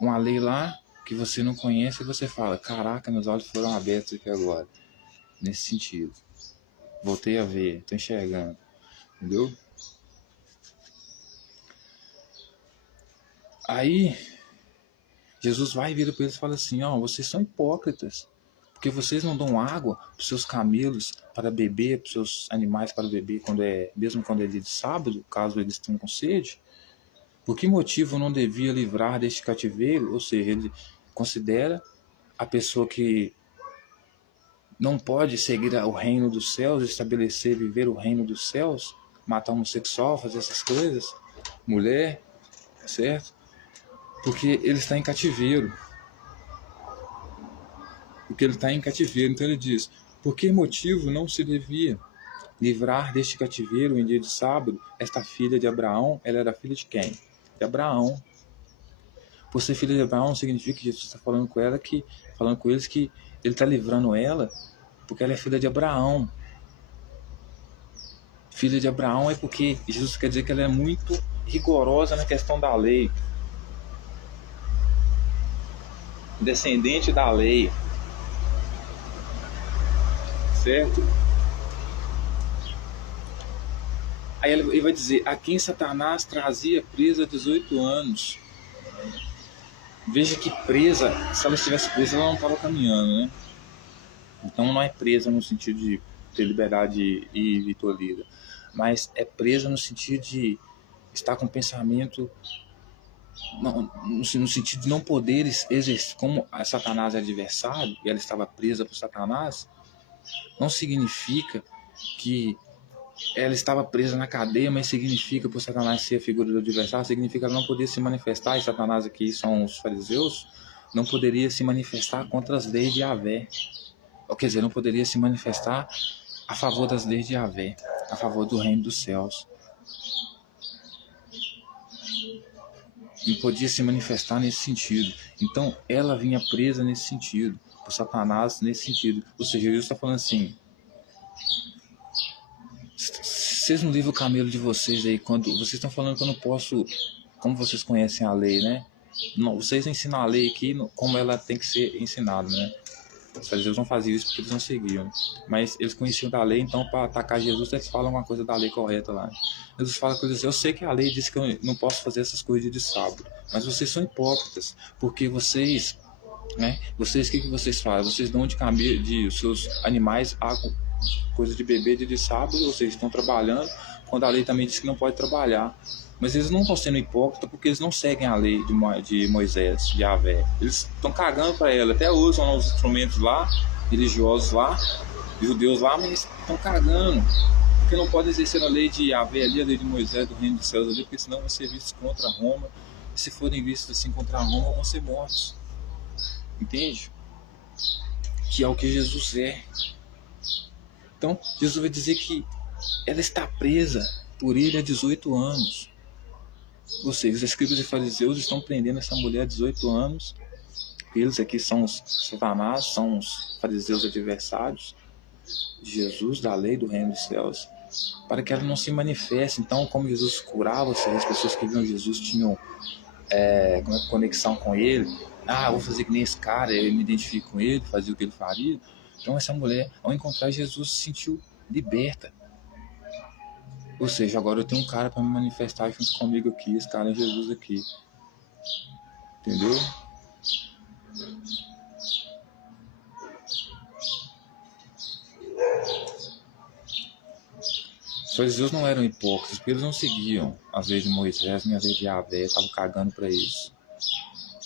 uma lei lá, que você não conhece, e você fala, caraca, meus olhos foram abertos aqui agora. Nesse sentido. Voltei a ver, tô enxergando. Entendeu? Aí, Jesus vai e vira para eles e fala assim, ó, vocês são hipócritas. Porque vocês não dão água para os seus camelos para beber, para os seus animais para beber, mesmo quando é dia de sábado, caso eles tenham com sede. Por que motivo não devia livrar deste cativeiro? Ou seja, ele considera a pessoa que não pode seguir o reino dos céus, estabelecer, viver o reino dos céus, matar homossexual, fazer essas coisas, mulher, certo? Porque ele está em cativeiro. Porque ele está em cativeiro. Então ele diz, por que motivo não se devia livrar deste cativeiro em dia de sábado? Esta filha de Abraão, ela era filha de quem? De Abraão. Por ser filha de Abraão, significa que Jesus está falando com eles que ele está livrando ela porque ela é filha de Abraão. Filha de Abraão é porque Jesus quer dizer que ela é muito rigorosa na questão da lei. Descendente da lei. Certo? Aí ele vai dizer, a quem Satanás trazia presa há 18 anos. Veja que presa, se ela estivesse presa, ela não estava caminhando, né? Então não é presa no sentido de ter liberdade e ir tolhida, mas é presa no sentido de estar com pensamento, no sentido de não poder exercer, como a Satanás é adversário, e ela estava presa por Satanás, não significa que ela estava presa na cadeia, mas significa, por Satanás ser a figura do adversário, significa que ela não podia se manifestar, e Satanás aqui são os fariseus, não poderia se manifestar contra as leis de Yahvé. Ou quer dizer, não poderia se manifestar a favor das leis de Yahvé, a favor do reino dos céus. Não podia se manifestar nesse sentido. Então, ela vinha presa nesse sentido, por Satanás nesse sentido. Ou seja, Jesus está falando assim, vocês não livram o camelo de vocês aí, quando vocês estão falando que eu não posso, como vocês conhecem a lei, né? Não, vocês ensinam a lei aqui como ela tem que ser ensinada, né? Os fariseus não faziam isso porque eles não seguiam. Mas eles conheciam da lei, então para atacar Jesus, eles falam uma coisa da lei correta lá. Jesus fala coisas assim, eu sei que a lei diz que eu não posso fazer essas coisas de sábado, mas vocês são hipócritas, porque vocês, né? Vocês, o que vocês fazem? Vocês dão de os seus animais a coisa de beber de sábado, ou seja, estão trabalhando, quando a lei também diz que não pode trabalhar. Mas eles não estão sendo hipócritas porque eles não seguem a lei de Moisés, de Yahvé. Eles estão cagando para ela, até usam os instrumentos lá, religiosos lá, judeus lá, mas estão cagando. Porque não pode exercer a lei de Yahvé ali, a lei de Moisés, do reino dos céus ali, porque senão vão ser vistos contra Roma. E se forem vistos assim contra Roma, vão ser mortos. Entende? Que é o que Jesus é. Então, Jesus vai dizer que ela está presa por ele há 18 anos. Ou seja, os escribas e fariseus estão prendendo essa mulher há 18 anos. Eles aqui são os Satanás, são os fariseus adversários de Jesus, da lei, do reino dos céus, para que ela não se manifeste. Então, como Jesus curava, as pessoas que viam Jesus tinham conexão com ele. Eu vou fazer que nem esse cara, eu me identifico com ele, fazia o que ele faria. Então essa mulher, ao encontrar Jesus, se sentiu liberta. Ou seja, agora eu tenho um cara para me manifestar junto comigo aqui, esse cara é Jesus aqui. Entendeu? Os fariseus não eram hipócritas, porque eles não seguiam as leis de Moisés, nem as leis de Yahvé, estavam cagando para isso,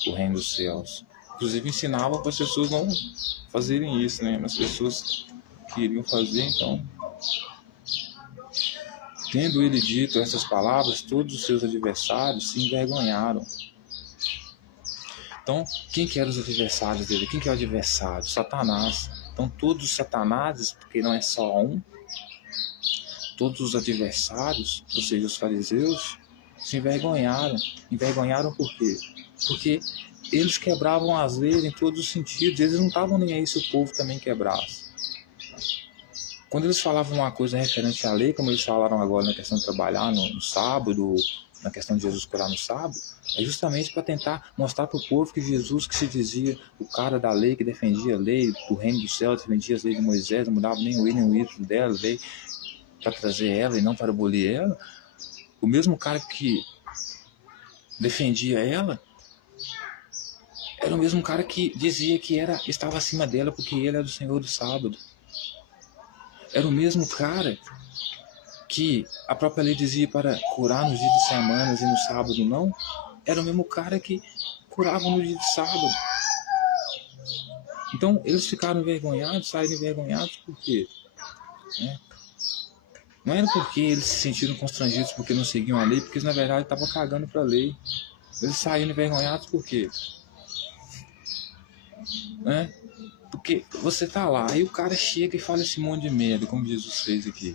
o reino dos céus. Inclusive ensinavam para as pessoas não fazerem isso, né? Mas as pessoas queriam fazer, então. Tendo ele dito essas palavras, todos os seus adversários se envergonharam. Então, quem que eram os adversários dele? Quem que é o adversário? Satanás. Então, todos os satanases, porque não é só um, todos os adversários, ou seja, os fariseus, se envergonharam. Envergonharam por quê? Porque eles quebravam as leis em todos os sentidos. Eles não estavam nem aí se o povo também quebrasse. Quando eles falavam uma coisa referente à lei, como eles falaram agora na questão de trabalhar no sábado, na questão de Jesus curar no sábado, é justamente para tentar mostrar para o povo que Jesus, que se dizia o cara da lei, que defendia a lei do reino dos céus, defendia as leis de Moisés, não mudava nem o i nem o y dela, veio para trazer ela e não para abolir ela, o mesmo cara que defendia ela, era o mesmo cara que dizia que estava acima dela porque ele era o Senhor do sábado. Era o mesmo cara que a própria lei dizia para curar nos dias de semanas e no sábado não. Era o mesmo cara que curava no dia de sábado. Então eles ficaram envergonhados, saíram envergonhados por quê? Não era porque eles se sentiram constrangidos porque não seguiam a lei, porque eles na verdade estavam cagando para a lei. Eles saíram envergonhados por quê? Porque você tá lá, aí o cara chega e fala esse monte de merda, como Jesus fez aqui.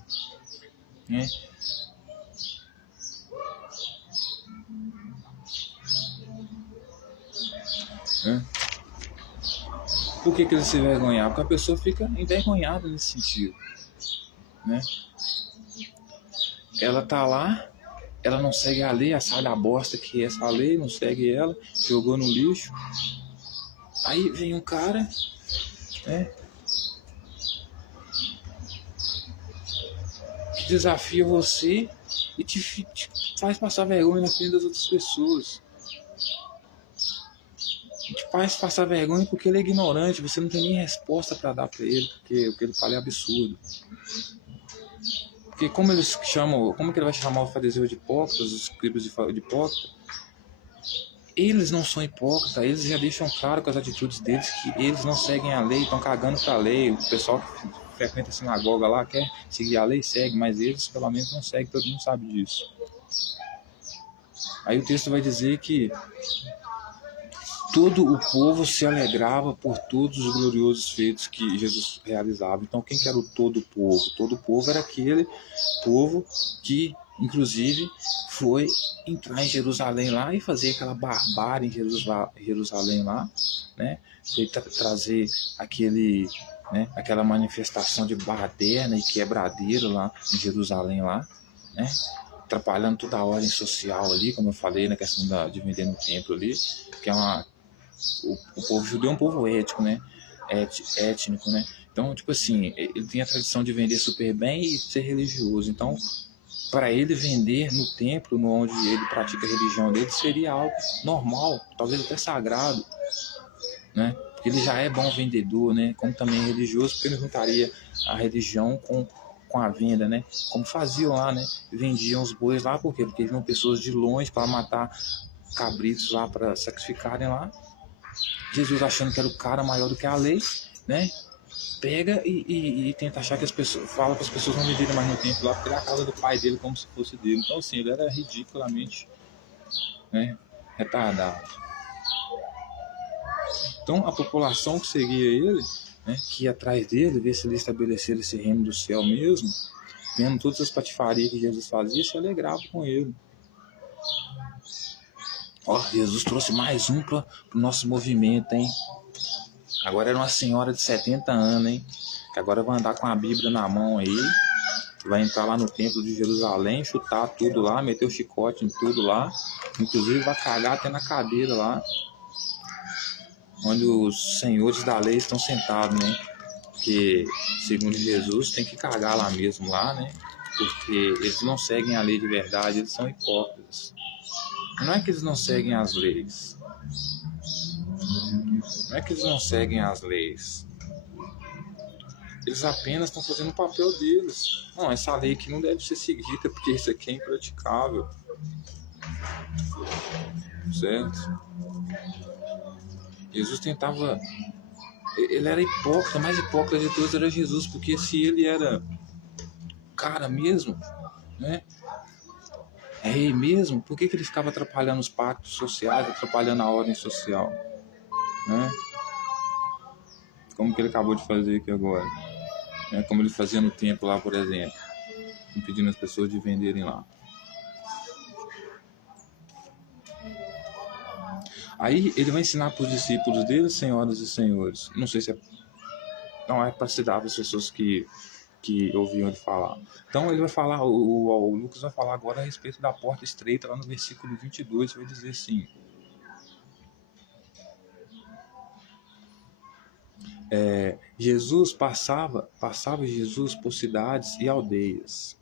Por que eles se envergonhar? Porque a pessoa fica envergonhada nesse sentido. Ela tá lá, ela não segue a lei, sai da bosta que é essa lei, não segue ela, jogou no lixo. Aí vem um cara, que desafia você e te faz passar vergonha na frente das outras pessoas. Te faz passar vergonha porque ele é ignorante, você não tem nem resposta para dar para ele, porque o que ele fala é absurdo. Porque como que ele vai chamar o fariseu de hipócritas, os escribas de hipócritas? Eles não são hipócritas, eles já deixam claro com as atitudes deles que eles não seguem a lei, estão cagando para a lei. O pessoal que frequenta a sinagoga lá quer seguir a lei, segue, mas eles pelo menos não seguem, todo mundo sabe disso. Aí o texto vai dizer que todo o povo se alegrava por todos os gloriosos feitos que Jesus realizava. Então quem que era o todo o povo? Todo o povo era aquele povo que inclusive foi entrar em Jerusalém lá e fazer aquela barbárie em Jerusalém lá, foi trazer aquela manifestação de baderna e quebradeiro lá em Jerusalém lá, atrapalhando toda a ordem social ali, como eu falei na questão de vender no templo ali, que é o povo judeu é um povo ético, étnico, Então, tipo assim, ele tem a tradição de vender super bem e ser religioso. Então, para ele vender no templo, onde ele pratica a religião dele, seria algo normal, talvez até sagrado, Porque ele já é bom vendedor, Como também é religioso, porque ele juntaria a religião com a venda, Como faziam lá, Vendiam os bois lá, por quê? Porque vinham pessoas de longe para matar cabritos lá para sacrificarem lá. Jesus, achando que era o cara maior do que a lei, pega e tenta achar que as pessoas, fala para as pessoas não venderem mais no templo lá, porque era a casa do pai dele como se fosse dele. Então assim, ele era ridiculamente retardado. Então a população que seguia ele, que ia atrás dele, ver se ele estabelecer esse reino do céu mesmo, vendo todas as patifarias que Jesus fazia, se alegrava com ele. Jesus trouxe mais um para o nosso movimento, hein? Agora era uma senhora de 70 anos, hein? Que agora vai andar com a Bíblia na mão aí, vai entrar lá no templo de Jerusalém, chutar tudo lá, meter o chicote em tudo lá, inclusive vai cagar até na cadeira lá, onde os senhores da lei estão sentados, Que, segundo Jesus, tem que cagar lá mesmo, Porque eles não seguem a lei de verdade, eles são hipócritas. Não é que eles não seguem as leis. Não é que eles não seguem as leis. Eles apenas estão fazendo o papel deles. Não, essa lei aqui não deve ser seguida, porque isso aqui é impraticável. Certo? Jesus tentava... Ele era hipócrita, mais hipócrita de todos era Jesus, porque se ele era cara mesmo, rei mesmo, por que ele ficava atrapalhando os pactos sociais, atrapalhando a ordem social? Como que ele acabou de fazer aqui agora? Como ele fazia no templo lá, por exemplo, impedindo as pessoas de venderem lá. Aí ele vai ensinar para os discípulos dele, senhoras e senhores, não sei se não é para se dar para as pessoas que que ouviam ele falar. Então ele vai falar, o Lucas vai falar agora a respeito da porta estreita, lá no versículo 22, vai dizer assim: Jesus passava Jesus por cidades e aldeias,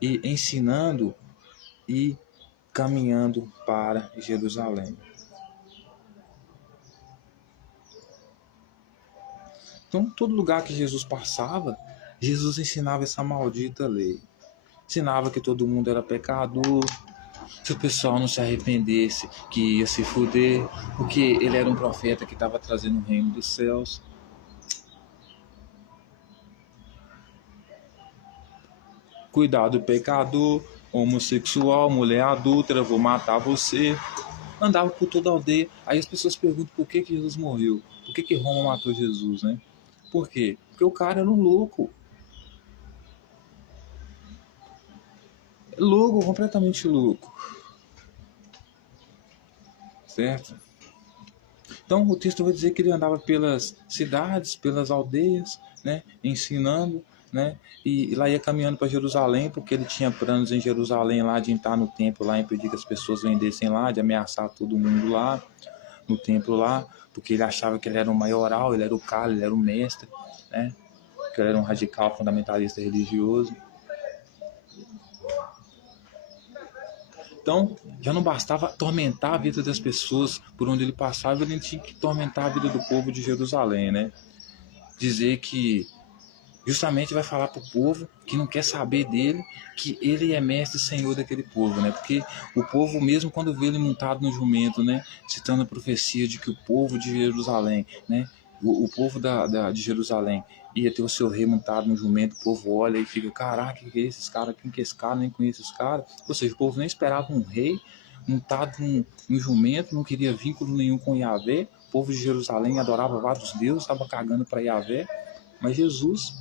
e ensinando e caminhando para Jerusalém. Então, todo lugar que Jesus passava, Jesus ensinava essa maldita lei. Ensinava que todo mundo era pecador, se o pessoal não se arrependesse, que ia se fuder, porque ele era um profeta que estava trazendo o reino dos céus. Cuidado, pecador, homossexual, mulher adúltera, vou matar você. Andava por toda a aldeia. Aí as pessoas perguntam por que Jesus morreu. Por que Roma matou Jesus, né? Por quê? Porque o cara era um louco. Louco, completamente louco. Certo? Então o texto vai dizer que ele andava pelas cidades, pelas aldeias, né? Ensinando, né? E lá ia caminhando para Jerusalém, porque ele tinha planos em Jerusalém lá de entrar no templo lá, impedir que as pessoas vendessem lá, de ameaçar todo mundo lá, no templo lá, porque ele achava que ele era o maioral, ele era o cara, ele era o mestre, né? Que ele era um radical fundamentalista religioso. Então, já não bastava atormentar a vida das pessoas por onde ele passava, ele tinha que atormentar a vida do povo de Jerusalém, né? Dizer que justamente vai falar para o povo que não quer saber dele, que ele é mestre e senhor daquele povo, né? Porque o povo, mesmo quando vê ele montado no jumento, né? Citando a profecia de que o povo de Jerusalém, né? O povo de Jerusalém ia ter o seu rei montado no jumento, o povo olha e fica, caraca, que é esses caras? Quem que é esse cara? Nem conheço esse cara. Ou seja, o povo nem esperava um rei montado no jumento, não queria vínculo nenhum com Yahvé. O povo de Jerusalém adorava vários deuses, estava cagando para Yahvé. Mas Jesus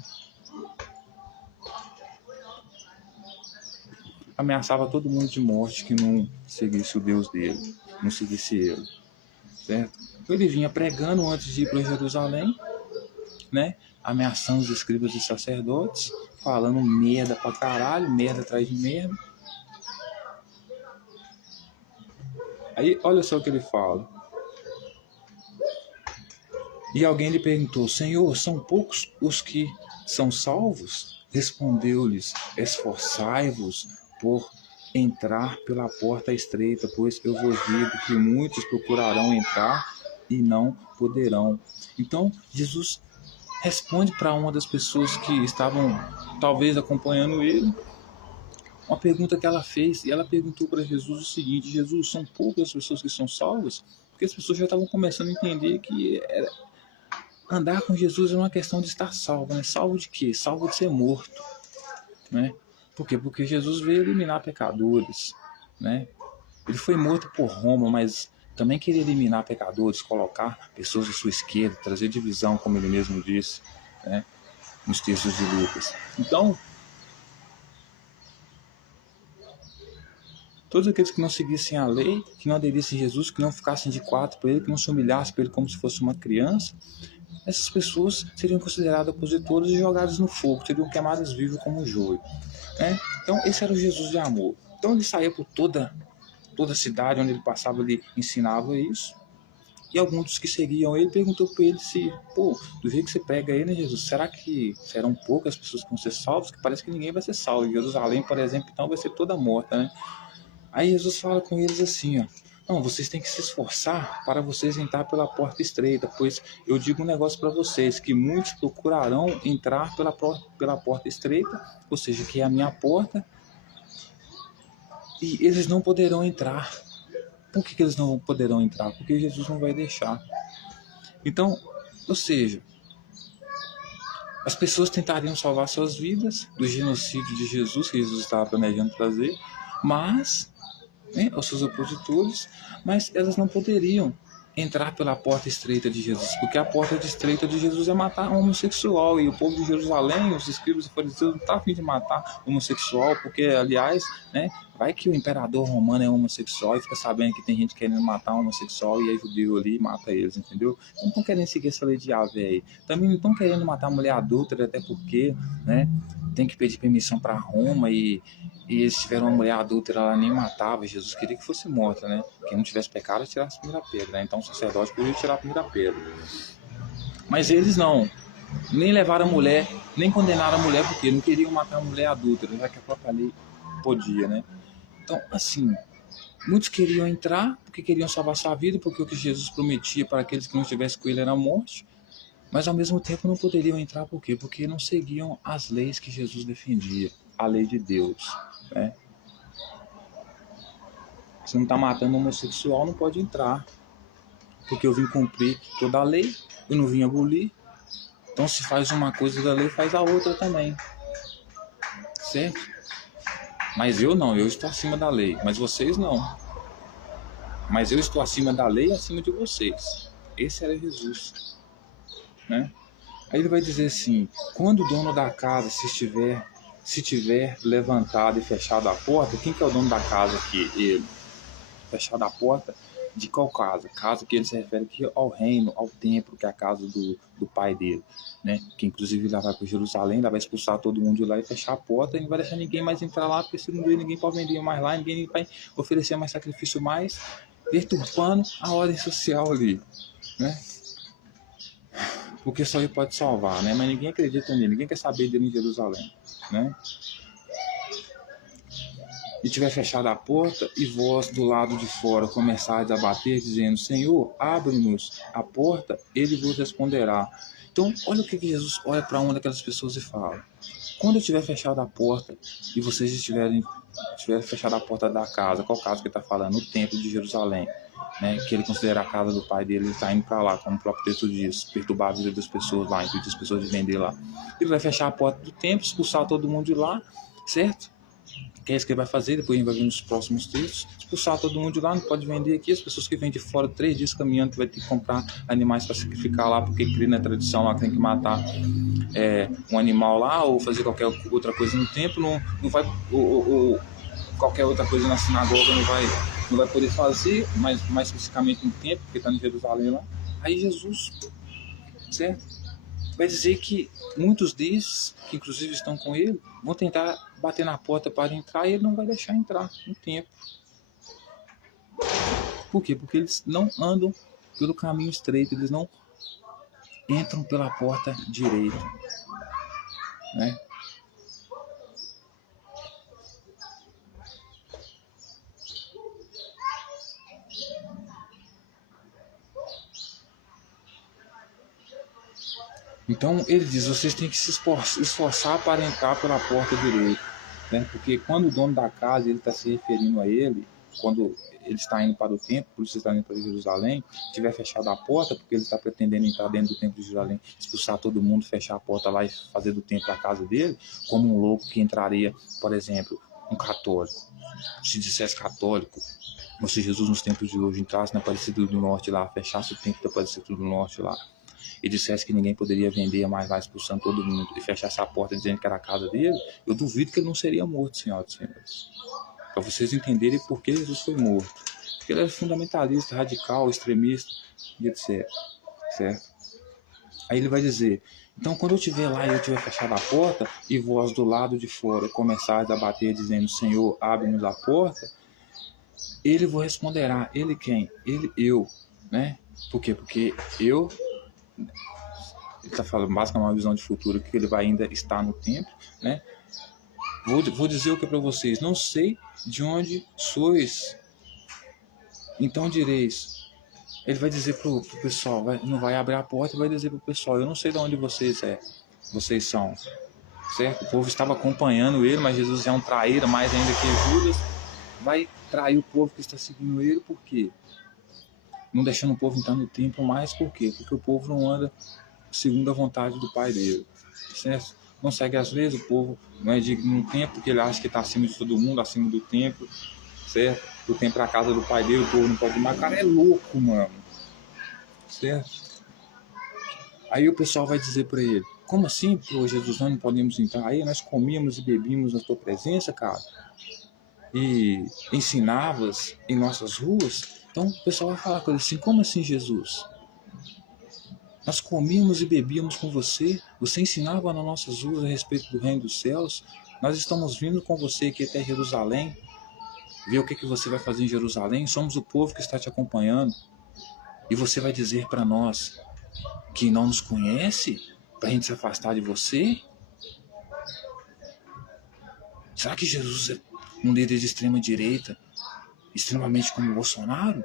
ameaçava todo mundo de morte que não seguisse o Deus dele, não seguisse ele, certo? Então ele vinha pregando antes de ir para Jerusalém, né? Ameaçando os escribas e sacerdotes, falando merda pra caralho, merda atrás de merda. Aí olha só o que ele fala. E alguém lhe perguntou: Senhor, são poucos os que são salvos? Respondeu-lhes: esforçai-vos por entrar pela porta estreita, pois eu vos digo que muitos procurarão entrar e não poderão. Então, Jesus responde para uma das pessoas que estavam talvez acompanhando ele, uma pergunta que ela fez, e ela perguntou para Jesus o seguinte: Jesus, são poucas as pessoas que são salvas? Porque as pessoas já estavam começando a entender que andar com Jesus é uma questão de estar salvo, né? Salvo de quê? Salvo de ser morto, né? Por quê? Porque Jesus veio eliminar pecadores, né? Ele foi morto por Roma, mas também queria eliminar pecadores, colocar pessoas à sua esquerda, trazer divisão, como ele mesmo disse, né? Nos textos de Lucas. Então, todos aqueles que não seguissem a lei, que não aderissem a Jesus, que não ficassem de quatro para ele, que não se humilhassem para ele como se fosse uma criança, essas pessoas seriam consideradas opositoras e jogadas no fogo, seriam queimadas vivas como joio, né? Então, esse era o Jesus de amor. Então, ele saía por toda a cidade onde ele passava, ele ensinava isso. E alguns dos que seguiam ele perguntou para ele se, pô, do jeito que você prega aí, né, Jesus, será que serão poucas pessoas que vão ser salvas? Que parece que ninguém vai ser salvo. Jerusalém, por exemplo, então vai ser toda morta, né? Aí Jesus fala com eles assim, ó: não, vocês têm que se esforçar para vocês entrar pela porta estreita, pois eu digo um negócio para vocês, que muitos procurarão entrar pela porta estreita, ou seja, que é a minha porta, e eles não poderão entrar. Por que eles não poderão entrar? Porque Jesus não vai deixar. Então, ou seja, as pessoas tentariam salvar suas vidas do genocídio de Jesus, que Jesus estava planejando trazer, mas, né, aos seus opositores, mas elas não poderiam, entrar pela porta estreita de Jesus, porque a porta estreita de Jesus é matar homossexual, e o povo de Jerusalém, os escribas e fariseus, não tá a fim de matar homossexual, porque, aliás, né, vai que o imperador romano é homossexual e fica sabendo que tem gente querendo matar homossexual e é judeu ali e mata eles, entendeu? Não estão querendo seguir essa lei de Yahvé aí. Também não estão querendo matar a mulher adúltera, até porque, né, tem que pedir permissão para Roma e eles tiveram uma mulher adúltera, ela nem matava. Jesus queria que fosse morta, né? Quem não tivesse pecado, tirasse a primeira pedra, né? Então o sacerdote podia tirar a primeira pedra. Mas eles não. Nem levaram a mulher, nem condenaram a mulher, porque não queriam matar a mulher adúltera, já que a própria lei podia, né? Então, assim, muitos queriam entrar porque queriam salvar sua vida, porque o que Jesus prometia para aqueles que não estivessem com ele era a morte. Mas ao mesmo tempo não poderiam entrar, por quê? Porque não seguiam as leis que Jesus defendia, a lei de Deus, né? Se não está matando homossexual, não pode entrar, porque eu vim cumprir toda a lei, eu não vim abolir. Então, se faz uma coisa da lei, faz a outra também, certo? Mas eu não, eu estou acima da lei, mas vocês não. Mas eu estou acima da lei e acima de vocês. Esse era Jesus, né? Aí ele vai dizer assim: quando o dono da casa se tiver levantado e fechado a porta, quem que é o dono da casa aqui? Ele. Fechado a porta de qual casa? Casa que ele se refere aqui ao reino, ao templo, que é a casa do pai dele, né? Que inclusive ele vai para Jerusalém, ele vai expulsar todo mundo de lá e fechar a porta, e não vai deixar ninguém mais entrar lá, porque se não der ninguém pode vender mais lá, ninguém vai oferecer mais sacrifício mais, perturbando a ordem social ali, né? Porque só ele pode salvar, né? Mas ninguém acredita nele, ninguém quer saber dele em Jerusalém, né? E tiver fechada a porta, e vós do lado de fora começardes a bater, dizendo: Senhor, abre-nos a porta, ele vos responderá. Então, olha o que Jesus olha para uma daquelas pessoas e fala: quando eu tiver fechado a porta, e vocês tiverem fechado a porta da casa, qual casa que ele está falando? O templo de Jerusalém, né? Que ele considera a casa do pai dele, ele está indo para lá, como o próprio texto diz, perturbar a vida das pessoas lá, impedir as pessoas de vender lá. Ele vai fechar a porta do templo, expulsar todo mundo de lá, certo? Que é isso que ele vai fazer, depois a gente vai ver nos próximos textos, expulsar todo mundo de lá, não pode vender aqui, as pessoas que vêm de fora 3 dias caminhando, que vai ter que comprar animais para sacrificar lá, porque crê na tradição lá que tem que matar um animal lá, ou fazer qualquer outra coisa no templo, não vai, ou qualquer outra coisa na sinagoga não vai poder fazer, mas mais especificamente no templo, porque está em Jerusalém lá. Aí Jesus, certo? Vai dizer que muitos desses, que inclusive estão com ele, vão tentar bater na porta para entrar e ele não vai deixar entrar no templo. Por quê? Porque eles não andam pelo caminho estreito, eles não entram pela porta direita, né? Então ele diz: vocês têm que se esforçar para entrar pela porta direita, né? Porque quando o dono da casa, ele está se referindo a ele, quando ele está indo para o templo, por isso está indo para Jerusalém, tiver fechado a porta, porque ele está pretendendo entrar dentro do templo de Jerusalém, expulsar todo mundo, fechar a porta lá e fazer do templo a casa dele, como um louco que entraria, por exemplo, um católico. Se dissesse católico, ou se Jesus nos tempos de hoje entrasse na Aparecida do Norte lá, fechasse o templo da Aparecida do Norte lá, e dissesse que ninguém poderia vender mais lá, expulsando todo mundo, e fechasse a porta dizendo que era a casa dele, eu duvido que ele não seria morto, senhoras e senhores. Para vocês entenderem por que Jesus foi morto. Porque ele era fundamentalista, radical, extremista, e etc. Certo? Aí ele vai dizer: então quando eu estiver lá e eu tiver fechado a porta, e vós do lado de fora começares a bater dizendo: Senhor, abre-nos a porta, ele vos responderá. Ele quem? Ele, eu, né? Por quê? Porque eu... Ele está falando basicamente uma visão de futuro, que ele vai ainda estar no templo, né? Vou dizer o que para vocês: não sei de onde sois, então direis. Ele vai dizer pro pessoal, não vai abrir a porta e vai dizer pro pessoal: eu não sei de onde vocês são, certo? O povo estava acompanhando ele, mas Jesus é um traíra, mais ainda que Judas, vai trair o povo que está seguindo ele. Por quê? Não deixando o povo entrar no templo mais. Por quê? Porque o povo não anda segundo a vontade do pai dele, certo? Não segue as leis, o povo não é digno no templo, porque ele acha que está acima de todo mundo, acima do templo, certo? O templo é a casa do pai dele, o povo não pode ir, mas o cara é louco, mano. certo? Aí o pessoal vai dizer para ele, como assim, pô, Jesus, nós não podemos entrar aí? Nós comíamos e bebíamos na tua presença, cara, e ensinavas em nossas ruas. Então o pessoal vai falar com ele assim, como assim, Jesus? Nós comíamos e bebíamos com você, você ensinava nas nossas ruas a respeito do reino dos céus, nós estamos vindo com você aqui até Jerusalém, ver o que você vai fazer em Jerusalém, somos o povo que está te acompanhando, e você vai dizer para nós que não nos conhece, para a gente se afastar de você? Será que Jesus é um líder de extrema direita, extremamente como o Bolsonaro?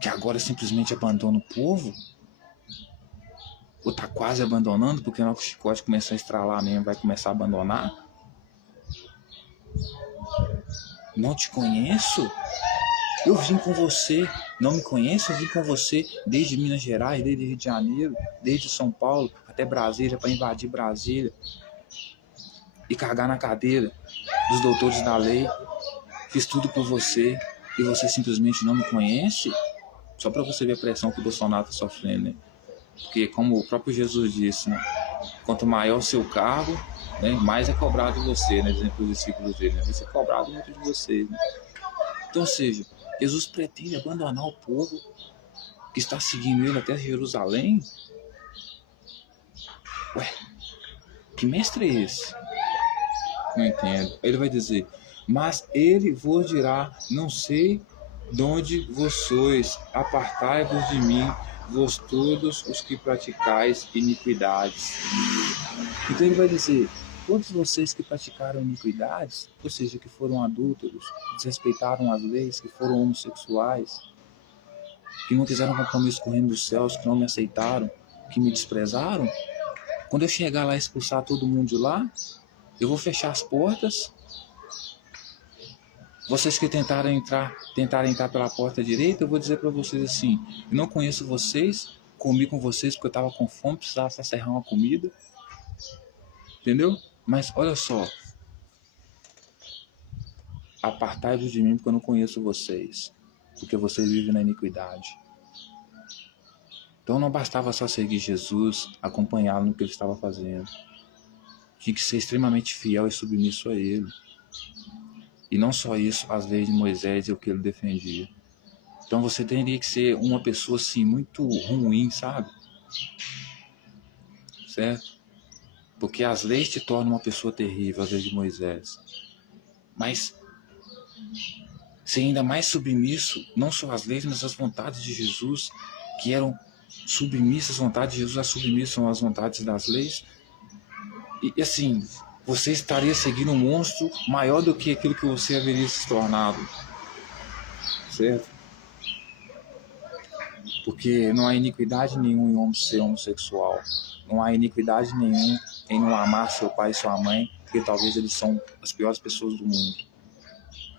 Que agora simplesmente abandona o povo? Ou está quase abandonando, porque na hora que o chicote começar a estralar mesmo, vai começar a abandonar? Não te conheço? Eu vim com você, não me conhece? Eu vim com você desde Minas Gerais, desde Rio de Janeiro, desde São Paulo até Brasília, para invadir Brasília e cagar na cadeira dos doutores da lei. Fiz tudo por você e você simplesmente não me conhece? Só para você ver a pressão que o Bolsonaro está sofrendo, né? Porque como o próprio Jesus disse, né? Quanto maior o seu cargo, né, mais é cobrado de você, né? Dizendo para os discípulos dele, né? Vai ser cobrado muito de vocês, né? Então, ou seja, Jesus pretende abandonar o povo que está seguindo ele até Jerusalém? Ué, que mestre é esse? Não entendo. Ele vai dizer, mas ele vos dirá, não sei de onde vós sois, apartai-vos de mim, vós todos os que praticais iniquidades. Então ele vai dizer, todos vocês que praticaram iniquidades, ou seja, que foram adúlteros, que desrespeitaram as leis, que foram homossexuais, que não quiseram compromisso com o reino dos céus, que não me aceitaram, que me desprezaram, quando eu chegar lá e expulsar todo mundo de lá, eu vou fechar as portas. Vocês que tentaram entrar pela porta direita, eu vou dizer para vocês assim, eu não conheço vocês, comi com vocês porque eu estava com fome, precisava sacerrar uma comida, entendeu? Mas olha só, apartai-vos de mim porque eu não conheço vocês, porque vocês vivem na iniquidade. Então não bastava só seguir Jesus, acompanhá-lo no que ele estava fazendo. Tinha que ser extremamente fiel e submisso a ele. E não só isso, as leis de Moisés e o que ele defendia. Então você teria que ser uma pessoa assim muito ruim, sabe? Certo? Porque as leis te tornam uma pessoa terrível, as leis de Moisés. Mas ser ainda mais submisso, não só às leis, mas às vontades de Jesus, que eram submissas às vontades de Jesus, submissam às vontades das leis. E assim, você estaria seguindo um monstro maior do que aquilo que você haveria se tornado. Certo? Porque não há iniquidade nenhuma em ser homossexual. Não há iniquidade nenhuma em não amar seu pai e sua mãe, porque talvez eles são as piores pessoas do mundo.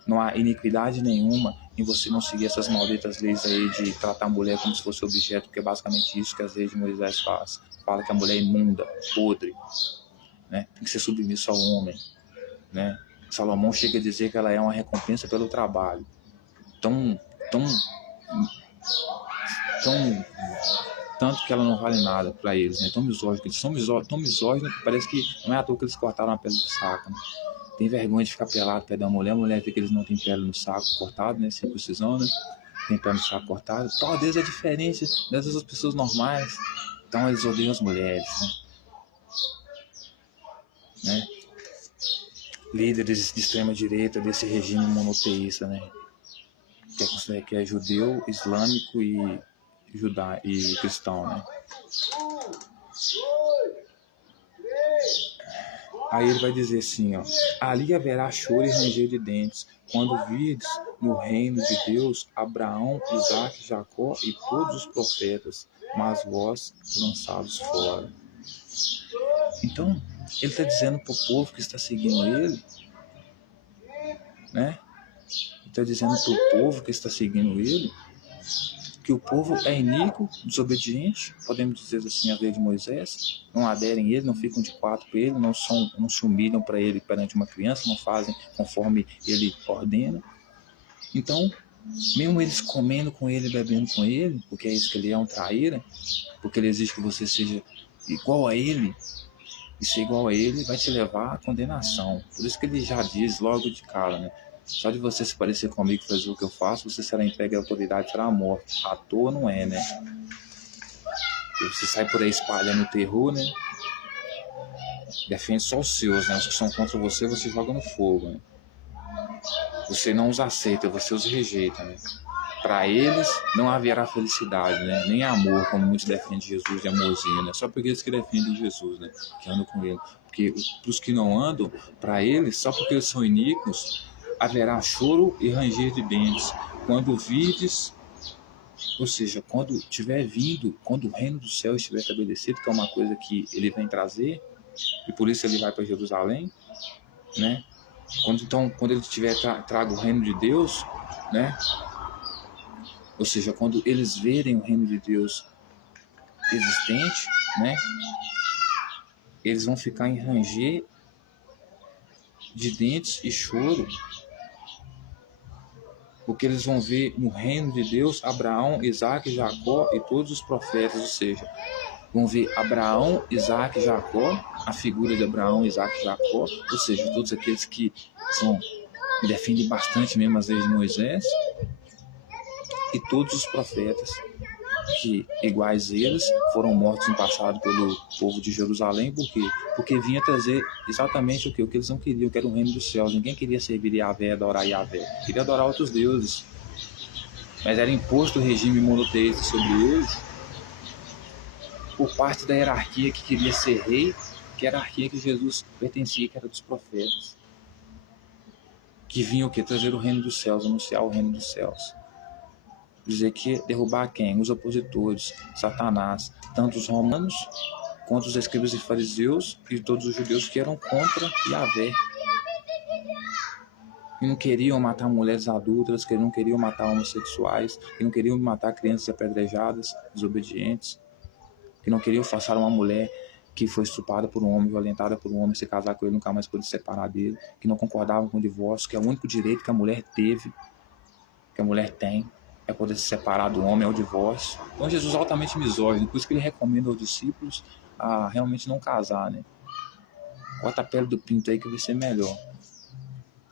Não há iniquidade nenhuma em você não seguir essas malditas leis aí de tratar a mulher como se fosse objeto, porque é basicamente isso que as leis de Moisés fazem. Fala que a mulher é imunda, podre, né? Tem que ser submisso ao homem, né? Salomão chega a dizer que ela é uma recompensa pelo trabalho. Tão tanto que ela não vale nada para eles, né? Tão misóginos, eles são tão misóginos que parece que não é à toa que eles cortaram a pele do saco, né? Tem vergonha de ficar pelado perto da mulher, a mulher vê que eles não têm pele no saco cortado, né? Sem precisão, né? Tem pele no saco cortado. Tal Deus é diferente das outras pessoas normais. Então eles odeiam as mulheres, né? Líderes de extrema direita desse regime monoteísta, né? Que é judeu, islâmico e cristão, né? Aí ele vai dizer assim, ó, ali haverá choro e ranger de dentes, quando virdes no reino de Deus Abraão, Isaque, Jacó e todos os profetas, mas vós lançados fora. Então, ele está dizendo para o povo que está seguindo ele, né? Ele está dizendo para o povo que está seguindo ele, que o povo é iníquo, desobediente, podemos dizer assim, a lei de Moisés, não aderem a ele, não ficam de quatro para ele, não se humilham para ele perante uma criança, não fazem conforme ele ordena. Então, mesmo eles comendo com ele, bebendo com ele, porque é isso que ele é, um traíra, porque ele exige que você seja igual a ele, e ser igual a ele vai te levar à condenação. Por isso que ele já diz logo de cara, né? Só de você se parecer comigo e fazer o que eu faço, você será entregue à autoridade, será morto. À toa não é, né? E você sai por aí espalhando o terror, né? Defende só os seus, né? Os que são contra você, você joga no fogo, né? Você não os aceita, você os rejeita, né? Para eles não haverá felicidade, né? Nem amor, como muitos defendem Jesus de amorzinho, né? Só para aqueles que defendem Jesus, né? Que andam com ele. Porque para os que não andam, para eles, só porque eles são iníquos, haverá choro e ranger de dentes. Quando vides, ou seja, quando tiver vindo, quando o reino do céu estiver estabelecido, que é uma coisa que ele vem trazer, e por isso ele vai para Jerusalém, né? Quando ele tiver trago o reino de Deus, né? Ou seja, quando eles verem o reino de Deus existente, né? Eles vão ficar em ranger de dentes e choro, porque eles vão ver no reino de Deus Abraão, Isaac, Jacó e todos os profetas, ou seja, vão ver Abraão, Isaac, Jacó, a figura de Abraão, Isaac e Jacó, ou seja, todos aqueles que defendem bastante mesmo as leis de Moisés, e todos os profetas que, iguais eles, foram mortos no passado pelo povo de Jerusalém, por quê? Porque vinha trazer exatamente o que eles não queriam, que era o reino dos céus. Ninguém queria servir Yahvé, adorar Yahvé, queria adorar outros deuses, mas era imposto o regime monoteísta sobre eles por parte da hierarquia que queria ser rei, que é a hierarquia que Jesus pertencia, que era dos profetas, que vinham o quê? Trazer o reino dos céus, anunciar o reino dos céus. Dizer que derrubar quem? Os opositores, Satanás, tanto os romanos quanto os escribas e fariseus e todos os judeus que eram contra Yahvé, que não queriam matar mulheres adultas, que não queriam matar homossexuais, que não queriam matar crianças apedrejadas, desobedientes, que não queriam forçar uma mulher que foi estuprada por um homem, violentada por um homem, se casar com ele, nunca mais poder se separar dele, que não concordavam com o divórcio, que é o único direito que a mulher teve, que a mulher tem, é poder se separar do homem, é o divórcio. Então Jesus é altamente misógino, por isso que ele recomenda aos discípulos a realmente não casar, né? Corta a pele do pinto aí que vai ser melhor.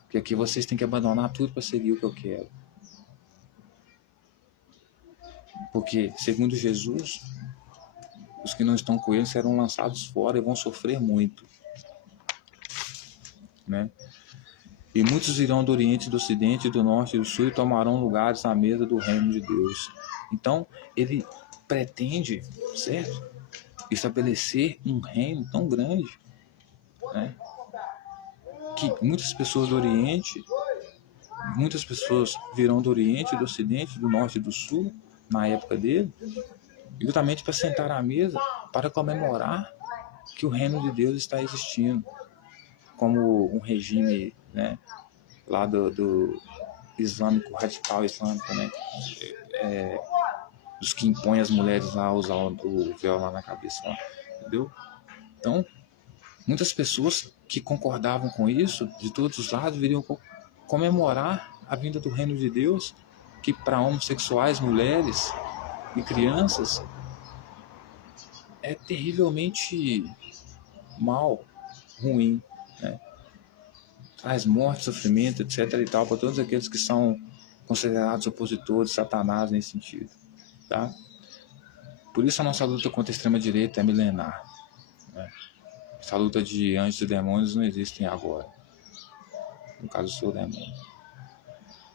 Porque aqui vocês têm que abandonar tudo para seguir o que eu quero. Porque, segundo Jesus, os que não estão com ele serão lançados fora e vão sofrer muito, né? E muitos irão do Oriente, do Ocidente, do Norte e do Sul e tomarão lugares à mesa do reino de Deus. Então, ele pretende, certo? Estabelecer um reino tão grande, né? Que muitas pessoas do Oriente, muitas pessoas virão do Oriente, do Ocidente, do Norte e do Sul, na época dele, justamente para sentar à mesa, para comemorar que o reino de Deus está existindo, como um regime, né, lá do islâmico, radical islâmico, né, dos que impõem as mulheres lá a usar o véu lá na cabeça, lá, entendeu? Então, muitas pessoas que concordavam com isso, de todos os lados, viriam comemorar a vinda do reino de Deus, que para homossexuais, mulheres e crianças é terrivelmente mal, ruim, né? Traz morte, sofrimento, etc. e tal, para todos aqueles que são considerados opositores, Satanás nesse sentido, tá? Por isso a nossa luta contra a extrema-direita é milenar, né? Essa luta de anjos e demônios não existem agora. No caso, eu sou o demônio.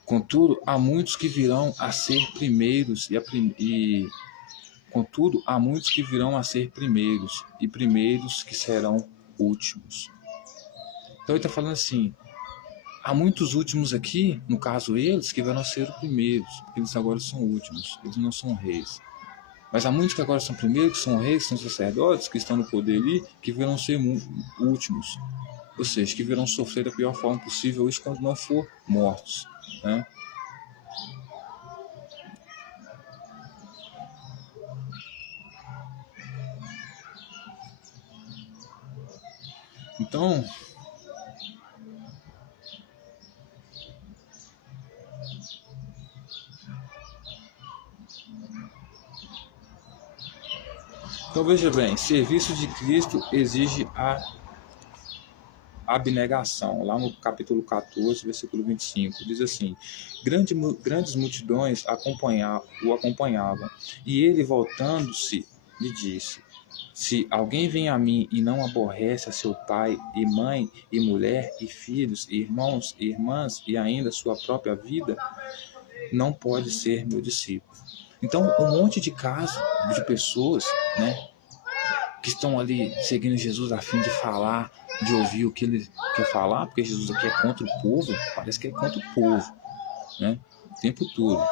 Contudo, há muitos que virão a ser primeiros contudo, há muitos que virão a ser primeiros e primeiros que serão últimos. Então ele está falando assim, há muitos últimos aqui, no caso eles, que virão ser os primeiros, porque eles agora são últimos, eles não são reis. Mas há muitos que agora são primeiros, que são reis, que são sacerdotes, que estão no poder ali, que virão ser últimos. Ou seja, que virão sofrer da pior forma possível, isso quando não for mortos, né? Então, Então veja bem, serviço de Cristo exige a abnegação. Lá no capítulo 14, versículo 25, diz assim: grandes multidões o acompanhavam, e ele, voltando-se, lhe disse: se alguém vem a mim e não aborrece a seu pai e mãe e mulher e filhos e irmãos e irmãs e ainda sua própria vida, não pode ser meu discípulo. Então, um monte de casos de pessoas, né, que estão ali seguindo Jesus a fim de falar, de ouvir o que ele quer falar, porque Jesus aqui é contra o povo, parece que é contra o povo, né, o tempo todo,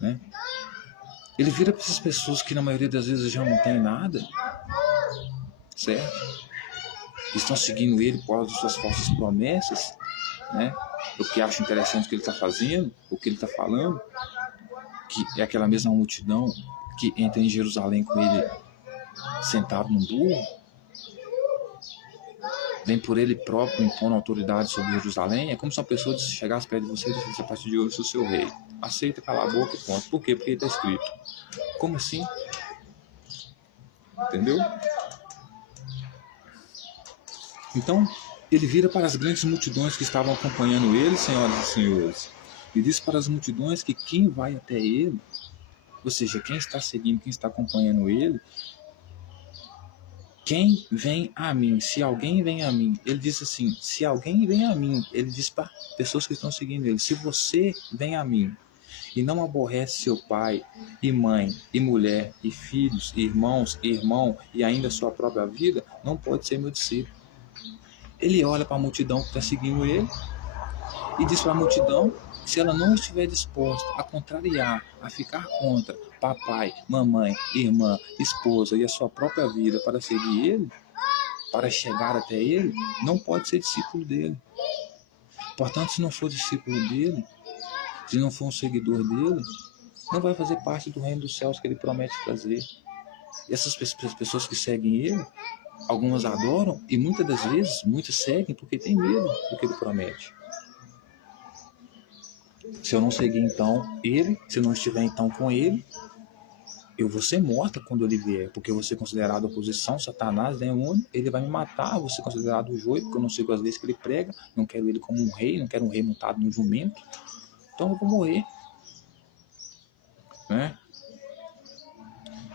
né. Ele vira para essas pessoas que na maioria das vezes já não tem nada, certo? Estão seguindo ele por causa de suas falsas promessas, né? O que acham interessante o que ele está fazendo, o que ele está falando, que é aquela mesma multidão que entra em Jerusalém com ele sentado num burro, vem por ele próprio impondo autoridade sobre Jerusalém. É como se uma pessoa chegasse perto de você e dissesse: a partir de hoje eu sou seu rei. Aceita, cala a boca e ponto. Por quê? Porque está escrito. Como assim? Entendeu? Então, ele vira para as grandes multidões que estavam acompanhando ele, senhoras e senhores, e diz para as multidões que quem vai até ele, ou seja, quem está seguindo, quem está acompanhando ele, quem vem a mim, se alguém vem a mim, ele diz assim, se alguém vem a mim, ele diz para pessoas que estão seguindo ele, se você vem a mim e não aborrece seu pai e mãe e mulher e filhos e irmãos e irmão e ainda sua própria vida, não pode ser meu discípulo. Ele olha para a multidão que está seguindo ele e diz para a multidão, se ela não estiver disposta a contrariar, a ficar contra papai, mamãe, irmã, esposa e a sua própria vida para seguir ele, para chegar até ele, não pode ser discípulo dele. Portanto, se não for discípulo dele, se não for um seguidor dele, não vai fazer parte do reino dos céus que ele promete trazer. E essas pessoas que seguem ele, algumas adoram e muitas das vezes, muitas seguem porque tem medo do que ele promete. Se eu não seguir então ele, se eu não estiver então com ele, eu vou ser morta quando ele vier, porque eu vou ser considerado oposição, Satanás, demônio, ele vai me matar, eu vou ser considerado o joio, porque eu não sigo as leis que ele prega, não quero ele como um rei, não quero um rei montado num jumento, então eu vou morrer, né?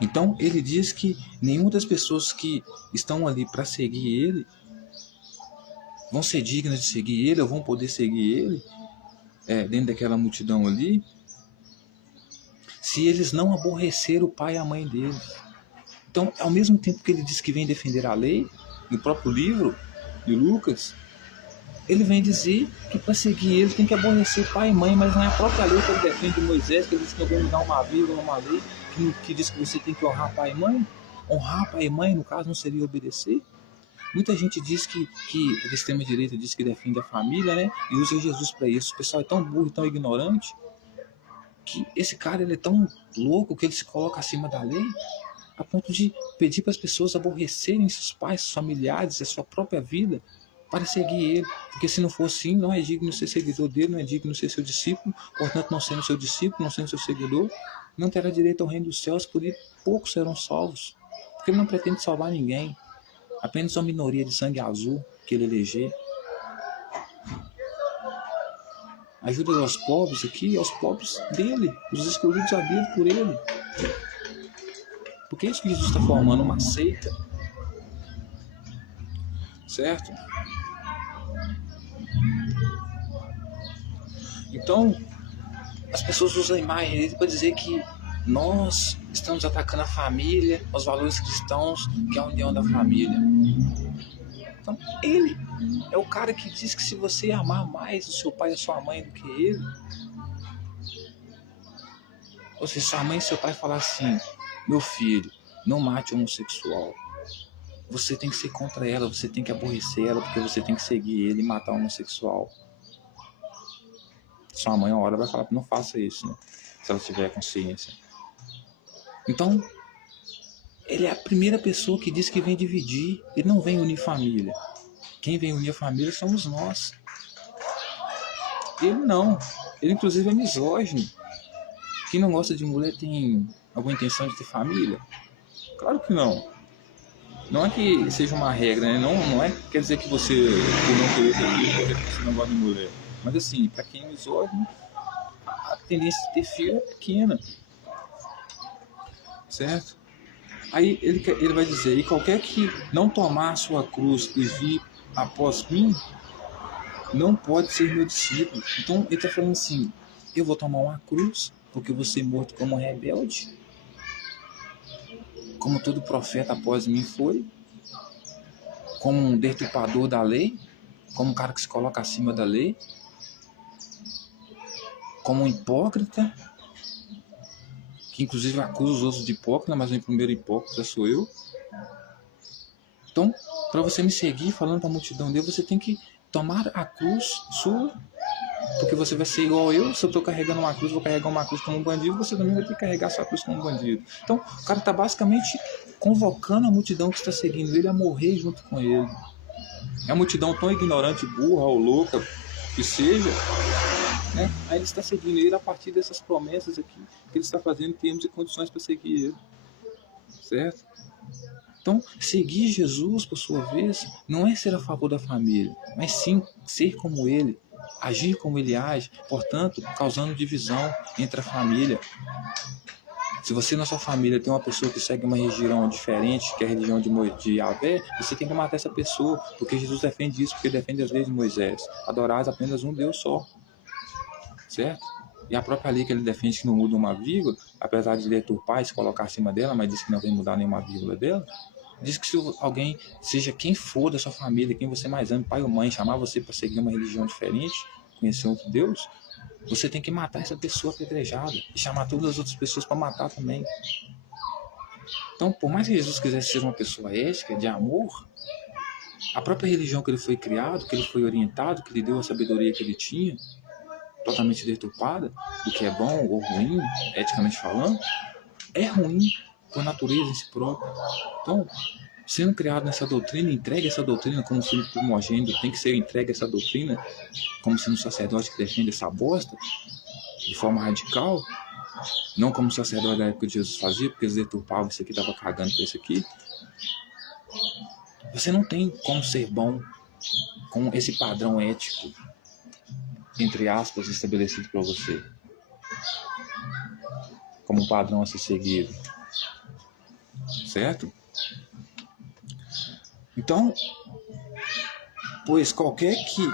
Então ele diz que nenhuma das pessoas que estão ali para seguir ele vão ser dignas de seguir ele, ou vão poder seguir ele, dentro daquela multidão ali, se eles não aborrecerem o pai e a mãe deles. Então, ao mesmo tempo que ele diz que vem defender a lei, no próprio livro de Lucas, ele vem dizer que para seguir ele tem que aborrecer pai e mãe, mas não é a própria lei que ele defende de Moisés, que ele diz que eu vou me dar uma vírgula, uma lei, que diz que você tem que honrar pai e mãe. Honrar pai e mãe, no caso, não seria obedecer? Muita gente diz que a extrema-direita diz que defende a família, né? E usa Jesus para isso. O pessoal é tão burro, tão ignorante, que esse cara ele é tão louco que ele se coloca acima da lei, a ponto de pedir para as pessoas aborrecerem seus pais, seus familiares, a sua própria vida, para seguir ele. Porque se não for assim, não é digno de ser seguidor dele, não é digno de ser seu discípulo. Portanto, não sendo seu discípulo, não sendo seu seguidor, não terá direito ao reino dos céus, por isso poucos serão salvos. Porque ele não pretende salvar ninguém. Apenas uma minoria de sangue azul que ele eleger. Ajuda aos pobres aqui, aos pobres dele, os escolhidos a dedo por ele. Porque é isso que Jesus está formando, uma seita. Certo? Então, as pessoas usam a imagem dele para dizer que nós estamos atacando a família, os valores cristãos, que é a união da família. Então, ele é o cara que diz que se você amar mais o seu pai e a sua mãe do que ele, ou se sua mãe e seu pai falar assim, meu filho, não mate um homossexual, você tem que ser contra ela, você tem que aborrecer ela, porque você tem que seguir ele e matar um homossexual. Sua mãe uma hora vai falar que não faça isso, né? Se ela tiver consciência. Então, ele é a primeira pessoa que diz que vem dividir, ele não vem unir família. Quem vem unir a família somos nós. Ele não, ele inclusive é misógino. Quem não gosta de mulher tem alguma intenção de ter família? Claro que não. Não é que seja uma regra, né? Não é que quer dizer que você, por não querer ter filho, quer dizer que você não gosta de mulher. Mas assim, para quem é misógino, a tendência de ter filho é pequena, certo? Aí ele vai dizer, e qualquer que não tomar a sua cruz e vir após mim, não pode ser meu discípulo. Então ele está falando assim, eu vou tomar uma cruz, porque eu vou ser morto como um rebelde, como todo profeta após mim foi, como um deturpador da lei, como um cara que se coloca acima da lei, como um hipócrita, que inclusive acusa os outros de hipócrita, mas o primeiro hipócrita sou eu. Então, para você me seguir falando para a multidão dele, você tem que tomar a cruz sua, porque você vai ser igual eu. Se eu estou carregando uma cruz, vou carregar uma cruz como um bandido, você também vai ter que carregar sua cruz como um bandido. Então, o cara está basicamente convocando a multidão que está seguindo ele a morrer junto com ele. É a multidão tão ignorante, burra ou louca que seja, né? Aí ele está seguindo ele a partir dessas promessas aqui que ele está fazendo em termos de condições para seguir ele, certo? Então, seguir Jesus, por sua vez, não é ser a favor da família, mas sim ser como ele, agir como ele age, portanto, causando divisão entre a família. Se você na sua família tem uma pessoa que segue uma religião diferente, que é a religião de Yahvé, você tem que matar essa pessoa, porque Jesus defende isso, porque ele defende as leis de Moisés. Adorar apenas um Deus só, certo? E a própria lei que ele defende que não muda uma vírgula, apesar de deturpar e se colocar acima dela, mas diz que não vem mudar nenhuma vírgula dela, diz que se alguém, seja quem for da sua família, quem você mais ama, pai ou mãe, chamar você para seguir uma religião diferente, conhecer outro Deus, você tem que matar essa pessoa apedrejada e chamar todas as outras pessoas para matar também. Então, por mais que Jesus quisesse ser uma pessoa ética, de amor, a própria religião que ele foi criado, que ele foi orientado, que lhe deu a sabedoria que ele tinha, totalmente deturpada, do que é bom ou ruim, eticamente falando, é ruim por natureza em si próprio. Então, sendo criado nessa doutrina, entregue essa doutrina como filho primogênito, tem que ser entregue essa doutrina como sendo um sacerdote que defende essa bosta de forma radical, não como o sacerdote da época de Jesus fazia, porque eles deturpavam isso aqui, estava cagando com isso aqui. Você não tem como ser bom com esse padrão ético, entre aspas, estabelecido para você, como um padrão a ser seguido, certo? Então, pois qualquer que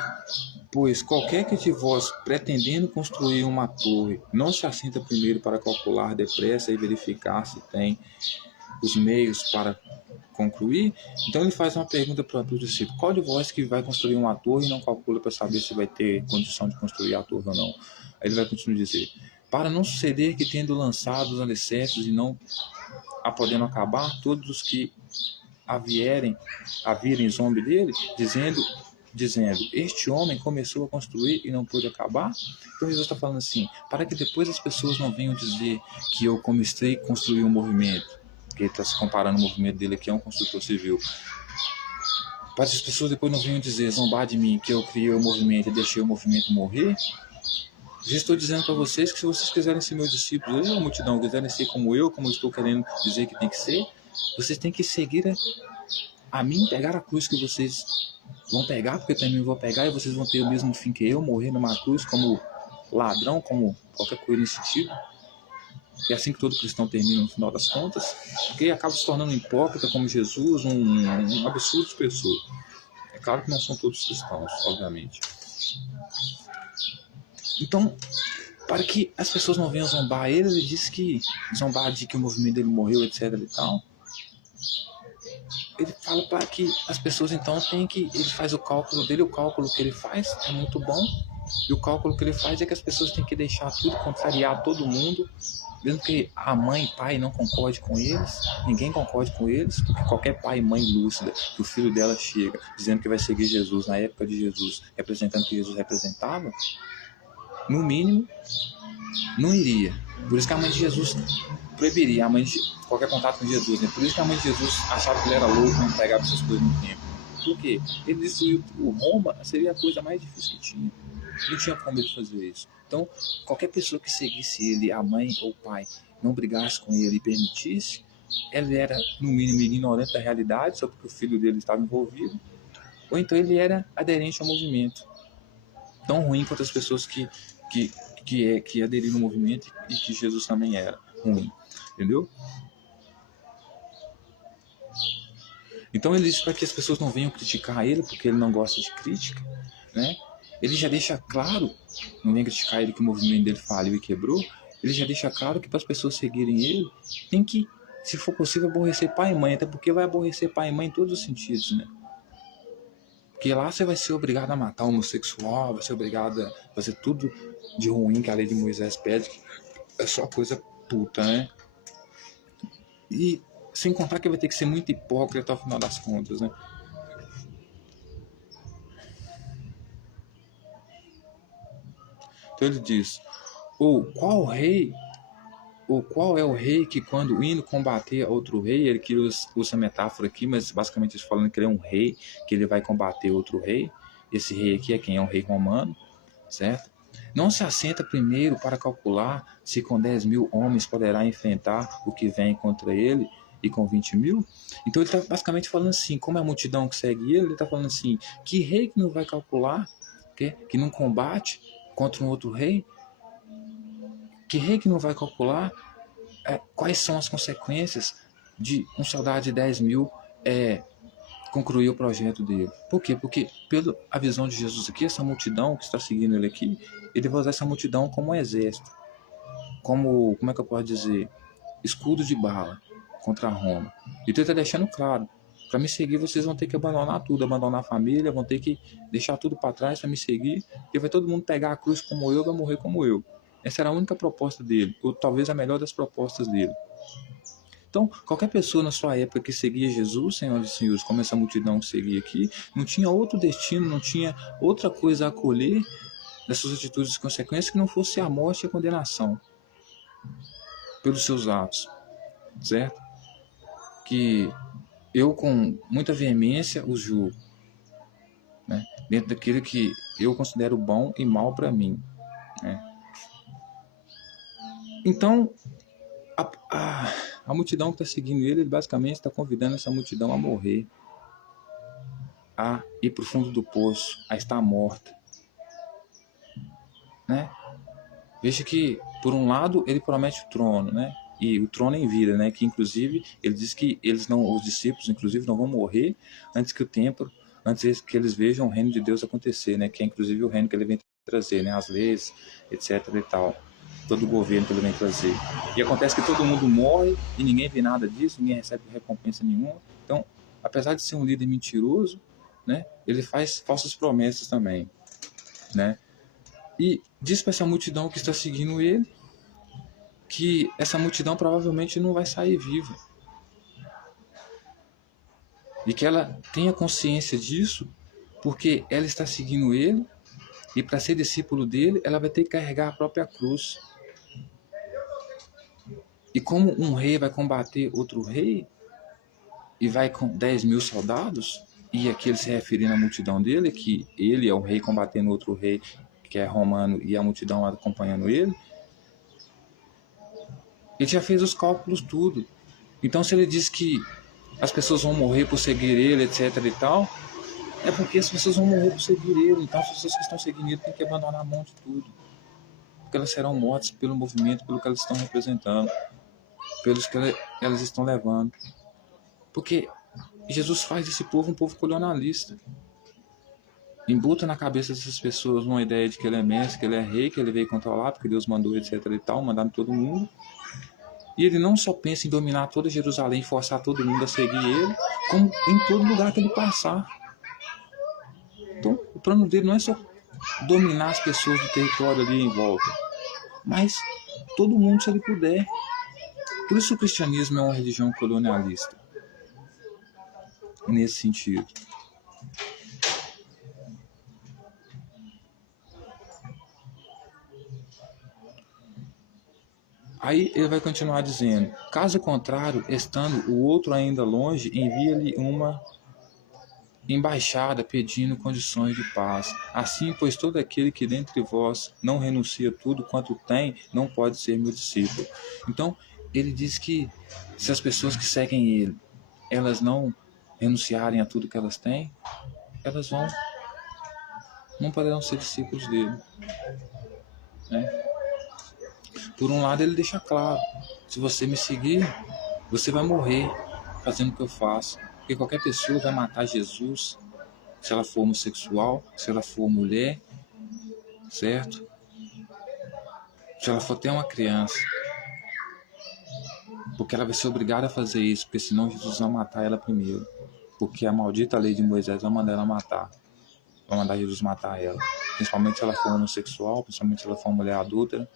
de vós, pretendendo construir uma torre, não se assenta primeiro para calcular depressa e verificar se tem os meios para concluir. Então ele faz uma pergunta para o discípulo: qual de vós que vai construir uma torre e não calcula para saber se vai ter condição de construir a torre ou não? Aí ele vai continuar a dizer: para não suceder que, tendo lançado os alicerces e não a podendo acabar, todos os que a virem zombe dele, dizendo, este homem começou a construir e não pôde acabar. Então Jesus está falando assim, para que depois as pessoas não venham dizer que eu comecei a construir um movimento, que ele está se comparando o movimento dele aqui a um construtor civil, para que as pessoas depois não venham dizer, zombar de mim, que eu criei o movimento e deixei o movimento morrer. Já estou dizendo para vocês que se vocês quiserem ser meus discípulos, eu, a multidão, quiserem ser como eu estou querendo dizer que tem que ser, vocês têm que seguir a mim, pegar a cruz que vocês vão pegar, porque eu também vou pegar, e vocês vão ter o mesmo fim que eu, morrer numa cruz como ladrão, como qualquer coisa nesse sentido. É assim que todo cristão termina no final das contas, porque acaba se tornando um hipócrita como Jesus, um absurdo de pessoa. É claro que não são todos cristãos, obviamente. Então, para que as pessoas não venham zombar ele disse que zombar de que o movimento dele morreu, etc e tal. Ele fala para que as pessoas então têm que, ele faz o cálculo dele, o cálculo que ele faz é muito bom, e o cálculo que ele faz é que as pessoas têm que deixar tudo, contrariar todo mundo, mesmo que a mãe e pai não concorde com eles, ninguém concorde com eles, porque qualquer pai e mãe lúcida, que o filho dela chega dizendo que vai seguir Jesus na época de Jesus, representando o que Jesus representava, no mínimo, não iria. Por isso que a mãe de Jesus proibiria qualquer contato com Jesus, né? Por isso que a mãe de Jesus achava que ele era louco, não pregava essas coisas no tempo. Por quê? Ele destruiu o Roma, seria a coisa mais difícil que tinha. Não tinha como ele fazer isso. Então, qualquer pessoa que seguisse ele, a mãe ou o pai, não brigasse com ele e permitisse, ele era, no mínimo, ignorante da realidade, só porque o filho dele estava envolvido, ou então ele era aderente ao movimento. Tão ruim quanto as pessoas que aderiram ao movimento e que Jesus também era ruim. Entendeu? Então ele diz para que as pessoas não venham criticar ele, porque ele não gosta de crítica, né? Ele já deixa claro, não vem criticar ele que o movimento dele faliu e quebrou, ele já deixa claro que para as pessoas seguirem ele, tem que, se for possível, aborrecer pai e mãe, até porque vai aborrecer pai e mãe em todos os sentidos, né? Porque lá você vai ser obrigado a matar homossexual, vai ser obrigado a fazer tudo de ruim que a lei de Moisés pede, que é só coisa puta, né? E sem contar que vai ter que ser muito hipócrita ao final das contas, né? Então ele diz, ou qual é o rei que quando indo combater outro rei, ele que usa metáfora aqui, mas basicamente ele falando que ele é um rei, que ele vai combater outro rei, esse rei aqui é quem? É um rei romano, certo? Não se assenta primeiro para calcular se com 10 mil homens poderá enfrentar o que vem contra ele e com 20 mil? Então ele está basicamente falando assim, como é a multidão que segue ele está falando assim, que rei que não vai calcular, que não combate contra um outro rei? Que rei que não vai calcular quais são as consequências de um soldado de 10 mil concluir o projeto dele? Por quê? Porque pela a visão de Jesus aqui, essa multidão que está seguindo ele aqui, ele vai usar essa multidão como um exército, como é que eu posso dizer, escudo de bala contra Roma. Então ele está deixando claro, para me seguir vocês vão ter que abandonar tudo, abandonar a família, vão ter que deixar tudo para trás para me seguir, e vai todo mundo pegar a cruz como eu, vai morrer como eu. Essa era a única proposta dele, ou talvez a melhor das propostas dele. Então, qualquer pessoa na sua época que seguia Jesus, senhoras e senhores, como essa multidão que seguia aqui, não tinha outro destino, não tinha outra coisa a acolher das suas atitudes e consequências que não fosse a morte e a condenação pelos seus atos, certo? Que eu, com muita veemência, os julgo, né? Dentro daquilo que eu considero bom e mal para mim, né? Então, a multidão que está seguindo ele basicamente está convidando essa multidão a morrer, a ir para o fundo do poço, a estar morta, né? Veja que, por um lado, ele promete o trono, né? E o trono em vida, né? Que inclusive ele diz que os discípulos, inclusive, não vão morrer antes que eles vejam o reino de Deus acontecer, né? Que é inclusive o reino que ele vem trazer, né? As leis, etc. e tal. Todo o governo que ele vem trazer. E acontece que todo mundo morre e ninguém vê nada disso, ninguém recebe recompensa nenhuma. Então, apesar de ser um líder mentiroso, né? Ele faz falsas promessas também, né? E diz para essa multidão que está seguindo ele que essa multidão provavelmente não vai sair viva. E que ela tenha consciência disso, porque ela está seguindo ele, e para ser discípulo dele, ela vai ter que carregar a própria cruz. E como um rei vai combater outro rei, e vai com 10 mil soldados, e aqui ele se referindo à multidão dele, que ele é o rei combatendo outro rei, que é romano, e a multidão acompanhando ele, ele já fez os cálculos tudo. Então se ele diz que as pessoas vão morrer por seguir ele, etc e tal, é porque as pessoas vão morrer por seguir ele. Então as pessoas que estão seguindo ele têm que abandonar a mão de tudo, porque elas serão mortas pelo movimento, pelo que elas estão representando, pelos que elas estão levando. Porque Jesus faz desse povo um povo colonialista, embuta na cabeça dessas pessoas uma ideia de que ele é mestre, que ele é rei, que ele veio controlar, porque Deus mandou, etc e tal, mandando todo mundo. E ele não só pensa em dominar toda Jerusalém, forçar todo mundo a seguir ele, como em todo lugar que ele passar. Então, o plano dele não é só dominar as pessoas do território ali em volta, mas todo mundo se ele puder. Por isso o cristianismo é uma religião colonialista, nesse sentido. Aí ele vai continuar dizendo, caso contrário, estando o outro ainda longe, envia-lhe uma embaixada pedindo condições de paz. Assim, pois todo aquele que dentre vós não renuncia tudo quanto tem, não pode ser meu discípulo. Então, ele diz que se as pessoas que seguem ele, elas não renunciarem a tudo que elas têm, elas não poderão ser discípulos dele, né? Por um lado, ele deixa claro: se você me seguir, você vai morrer fazendo o que eu faço. Porque qualquer pessoa vai matar Jesus, se ela for homossexual, se ela for mulher, certo? Se ela for até uma criança. Porque ela vai ser obrigada a fazer isso, porque senão Jesus vai matar ela primeiro. Porque a maldita lei de Moisés vai mandar ela matar. Vai mandar Jesus matar ela. Principalmente se ela for homossexual, principalmente se ela for uma mulher adúltera.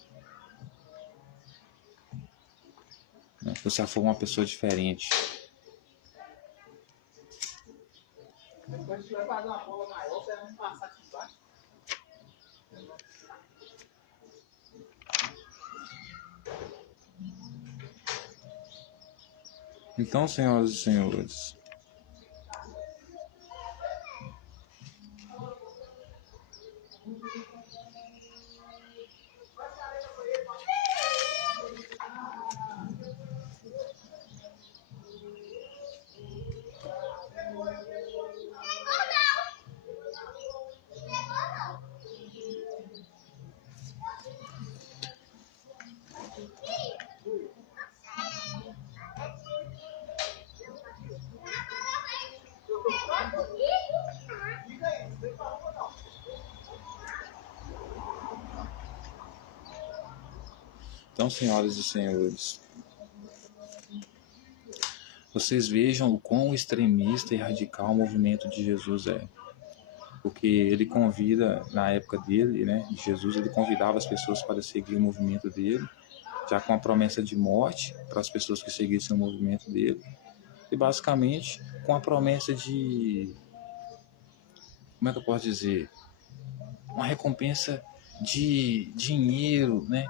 Né? Ou se ela for uma pessoa diferente. Depois a gente vai fazer uma bola maior para não passar aqui embaixo. Então, senhoras e senhores, senhoras e senhores, vocês vejam o quão extremista e radical o movimento de Jesus é. Porque ele convida, na época dele, né, de Jesus, ele convidava as pessoas para seguir o movimento dele, já com a promessa de morte para as pessoas que seguissem o movimento dele, e basicamente com a promessa de, como é que eu posso dizer, uma recompensa de dinheiro, né,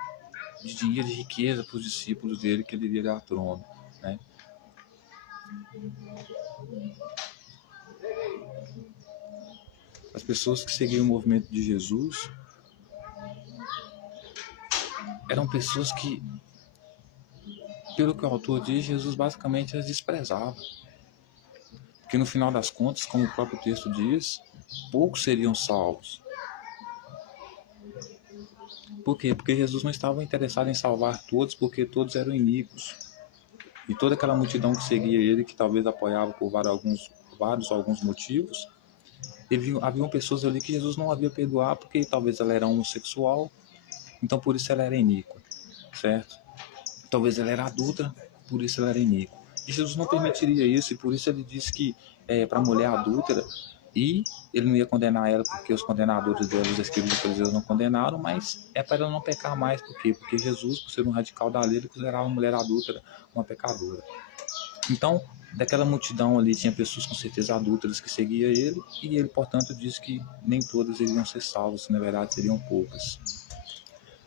de dinheiro e riqueza para os discípulos dele, que ele iria dar trono, né. As pessoas que seguiam o movimento de Jesus eram pessoas que, pelo que o autor diz, Jesus basicamente as desprezava. Porque no final das contas, como o próprio texto diz, poucos seriam salvos. Por quê? Porque Jesus não estava interessado em salvar todos, porque todos eram iníquos. E toda aquela multidão que seguia ele, que talvez apoiava por alguns motivos, haviam pessoas ali que Jesus não havia perdoar, porque talvez ela era homossexual, então por isso ela era iníqua, certo? Talvez ela era adulta, por isso ela era iníqua. E Jesus não permitiria isso, e por isso ele disse que para a mulher adúltera, e ele não ia condenar ela porque os condenadores dela, os escribas e fariseus, não condenaram, mas é para ela não pecar mais. Por quê? Porque Jesus, por ser um radical da lei, ele considerava a mulher adúltera uma pecadora. Então, daquela multidão ali tinha pessoas com certeza adúlteras que seguiam ele, e ele, portanto, disse que nem todas iriam ser salvas, que na verdade seriam poucas.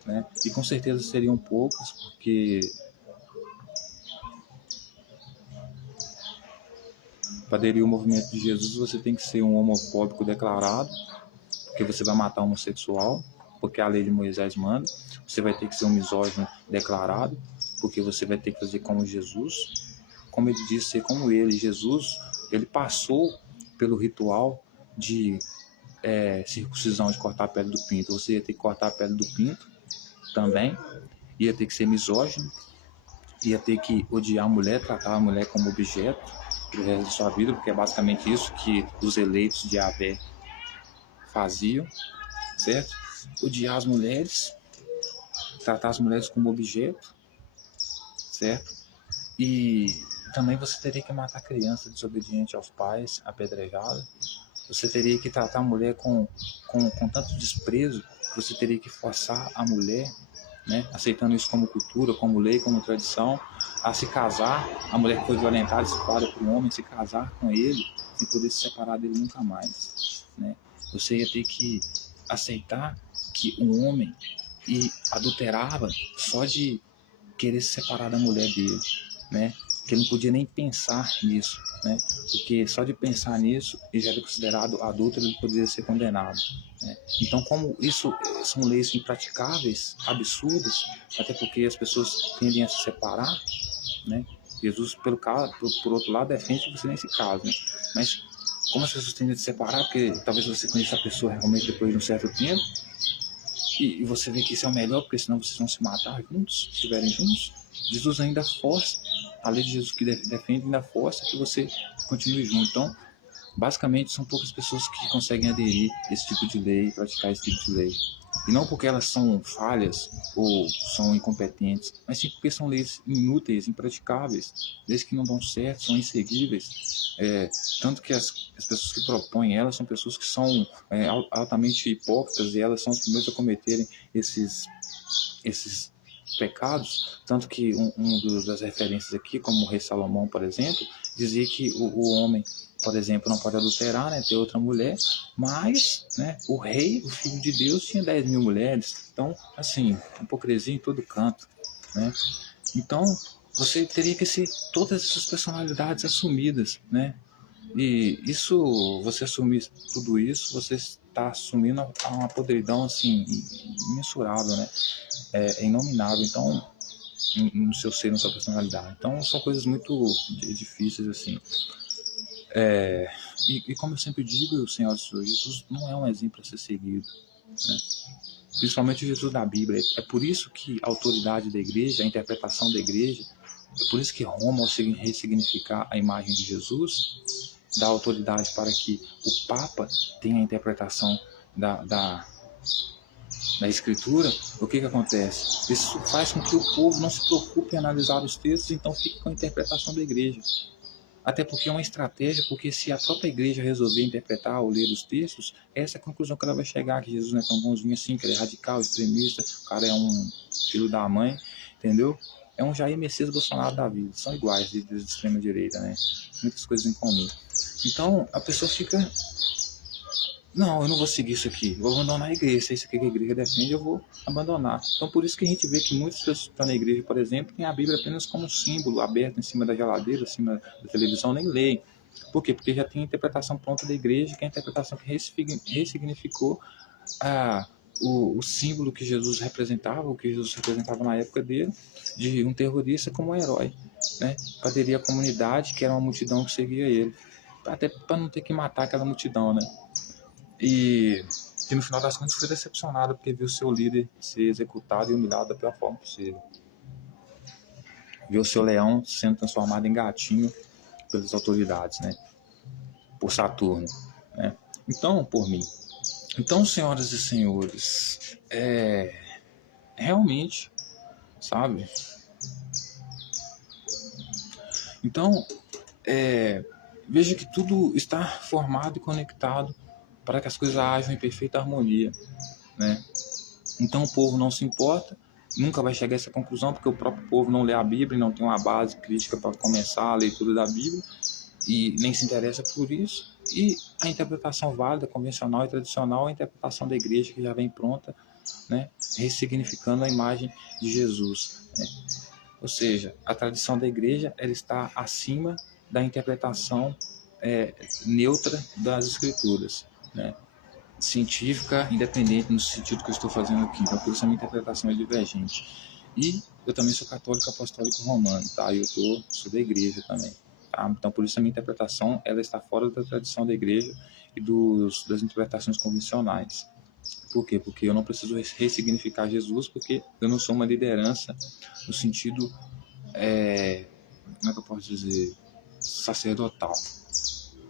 Né? E com certeza seriam poucas, porque para aderir ao movimento de Jesus você tem que ser um homofóbico declarado, porque você vai matar um homossexual, porque a lei de Moisés manda. Você vai ter que ser um misógino declarado, porque você vai ter que fazer como Jesus, como ele disse, ser como ele. Jesus, ele passou pelo ritual de circuncisão, de cortar a pele do pinto. Você ia ter que cortar a pele do pinto também, ia ter que ser misógino, ia ter que odiar a mulher, tratar a mulher como objeto pro resto da sua vida, porque é basicamente isso que os eleitos de Yahvé faziam, certo? Odiar as mulheres, tratar as mulheres como objeto, certo? E também você teria que matar criança desobediente aos pais, apedrejada. Você teria que tratar a mulher com tanto desprezo, você teria que forçar a mulher, né, aceitando isso como cultura, como lei, como tradição, a se casar. A mulher que foi violentada, estuprada por um homem, se casar com ele e poder se separar dele nunca mais, né? Você ia ter que aceitar que um homem adulterava só de querer se separar da mulher dele, né? que ele não podia nem pensar nisso, né? Porque só de pensar nisso, ele já era considerado adulto, ele poderia ser condenado, né? Então, como isso são leis impraticáveis, absurdas, até porque as pessoas tendem a se separar, né? Jesus, por outro lado, defende que você nem se case, né? Mas como as pessoas tendem a se separar, porque talvez você conheça a pessoa realmente depois de um certo tempo, e você vê que isso é o melhor, porque senão vocês vão se matar juntos, se estiverem juntos, Jesus ainda força, a lei de Jesus que defende ainda força que você continue junto. Então, basicamente, são poucas pessoas que conseguem aderir a esse tipo de lei, praticar esse tipo de lei. E não porque elas são falhas ou são incompetentes, mas sim porque são leis inúteis, impraticáveis, leis que não dão certo, são inseguíveis. Tanto que as pessoas que propõem elas são pessoas que são altamente hipócritas, e elas são as primeiras a cometerem esses pecados, tanto que das referências aqui, como o rei Salomão, por exemplo, dizia que o homem, por exemplo, não pode adulterar, né, ter outra mulher, mas, né, o rei, o filho de Deus, tinha 10.000 mulheres. Então, assim, hipocrisia em todo canto, né? Então, você teria que ser todas essas personalidades assumidas, né? E isso, você assumir tudo isso, você está assumindo uma podridão, assim, imensurável, né? É inominável. Então, no seu ser, na sua personalidade. Então, são coisas muito difíceis, assim. E como eu sempre digo, Senhor Jesus não é um exemplo a ser seguido, né? Principalmente o Jesus da Bíblia. É por isso que a autoridade da igreja, a interpretação da igreja, é por isso que Roma, ao ressignificar a imagem de Jesus, dá autoridade para que o Papa tenha a interpretação da Escritura. O que acontece? Isso faz com que o povo não se preocupe em analisar os textos, então fique com a interpretação da igreja. Até porque é uma estratégia, porque se a própria igreja resolver interpretar ou ler os textos, essa é a conclusão que ela vai chegar, que Jesus não é tão bonzinho assim, que ele é radical, extremista, o cara é um filho da mãe, entendeu? É um Jair Messias Bolsonaro da vida, são iguais, de extrema direita, né? Muitas coisas em comum. Então, a pessoa fica, não, eu não vou seguir isso aqui, eu vou abandonar a igreja, se é isso aqui que a igreja defende, eu vou abandonar. Então, por isso que a gente vê que muitas pessoas que estão na igreja, por exemplo, têm a Bíblia apenas como um símbolo aberto em cima da geladeira, em cima da televisão, nem leem. Por quê? Porque já tem a interpretação pronta da igreja, que é a interpretação que ressignificou o símbolo que Jesus representava, o que Jesus representava na época dele, de um terrorista como um herói, né? Para aderir à comunidade, que era uma multidão que seguia ele, até para não ter que matar aquela multidão, né? E que no final das contas foi decepcionado porque viu seu líder ser executado e humilhado da pior forma possível. Viu seu leão sendo transformado em gatinho pelas autoridades, né? Por Saturno, né? Então, por mim. Então, senhoras e senhores, realmente, sabe? Então, veja que tudo está formado e conectado para que as coisas ajam em perfeita harmonia, né? Então o povo não se importa, nunca vai chegar a essa conclusão, porque o próprio povo não lê a Bíblia, não tem uma base crítica para começar a leitura da Bíblia, e nem se interessa por isso. E a interpretação válida, convencional e tradicional é a interpretação da igreja, que já vem pronta, né, ressignificando a imagem de Jesus, né? Ou seja, a tradição da igreja, ela está acima da interpretação neutra das escrituras, né? Científica, independente no sentido que eu estou fazendo aqui. Então, por isso a minha interpretação é divergente. E eu também sou católico apostólico romano, tá? Eu sou da igreja também, tá? Então, por isso a minha interpretação, ela está fora da tradição da igreja e das interpretações convencionais. Por quê? Porque eu não preciso ressignificar Jesus, porque eu não sou uma liderança no sentido, como é que eu posso dizer, sacerdotal,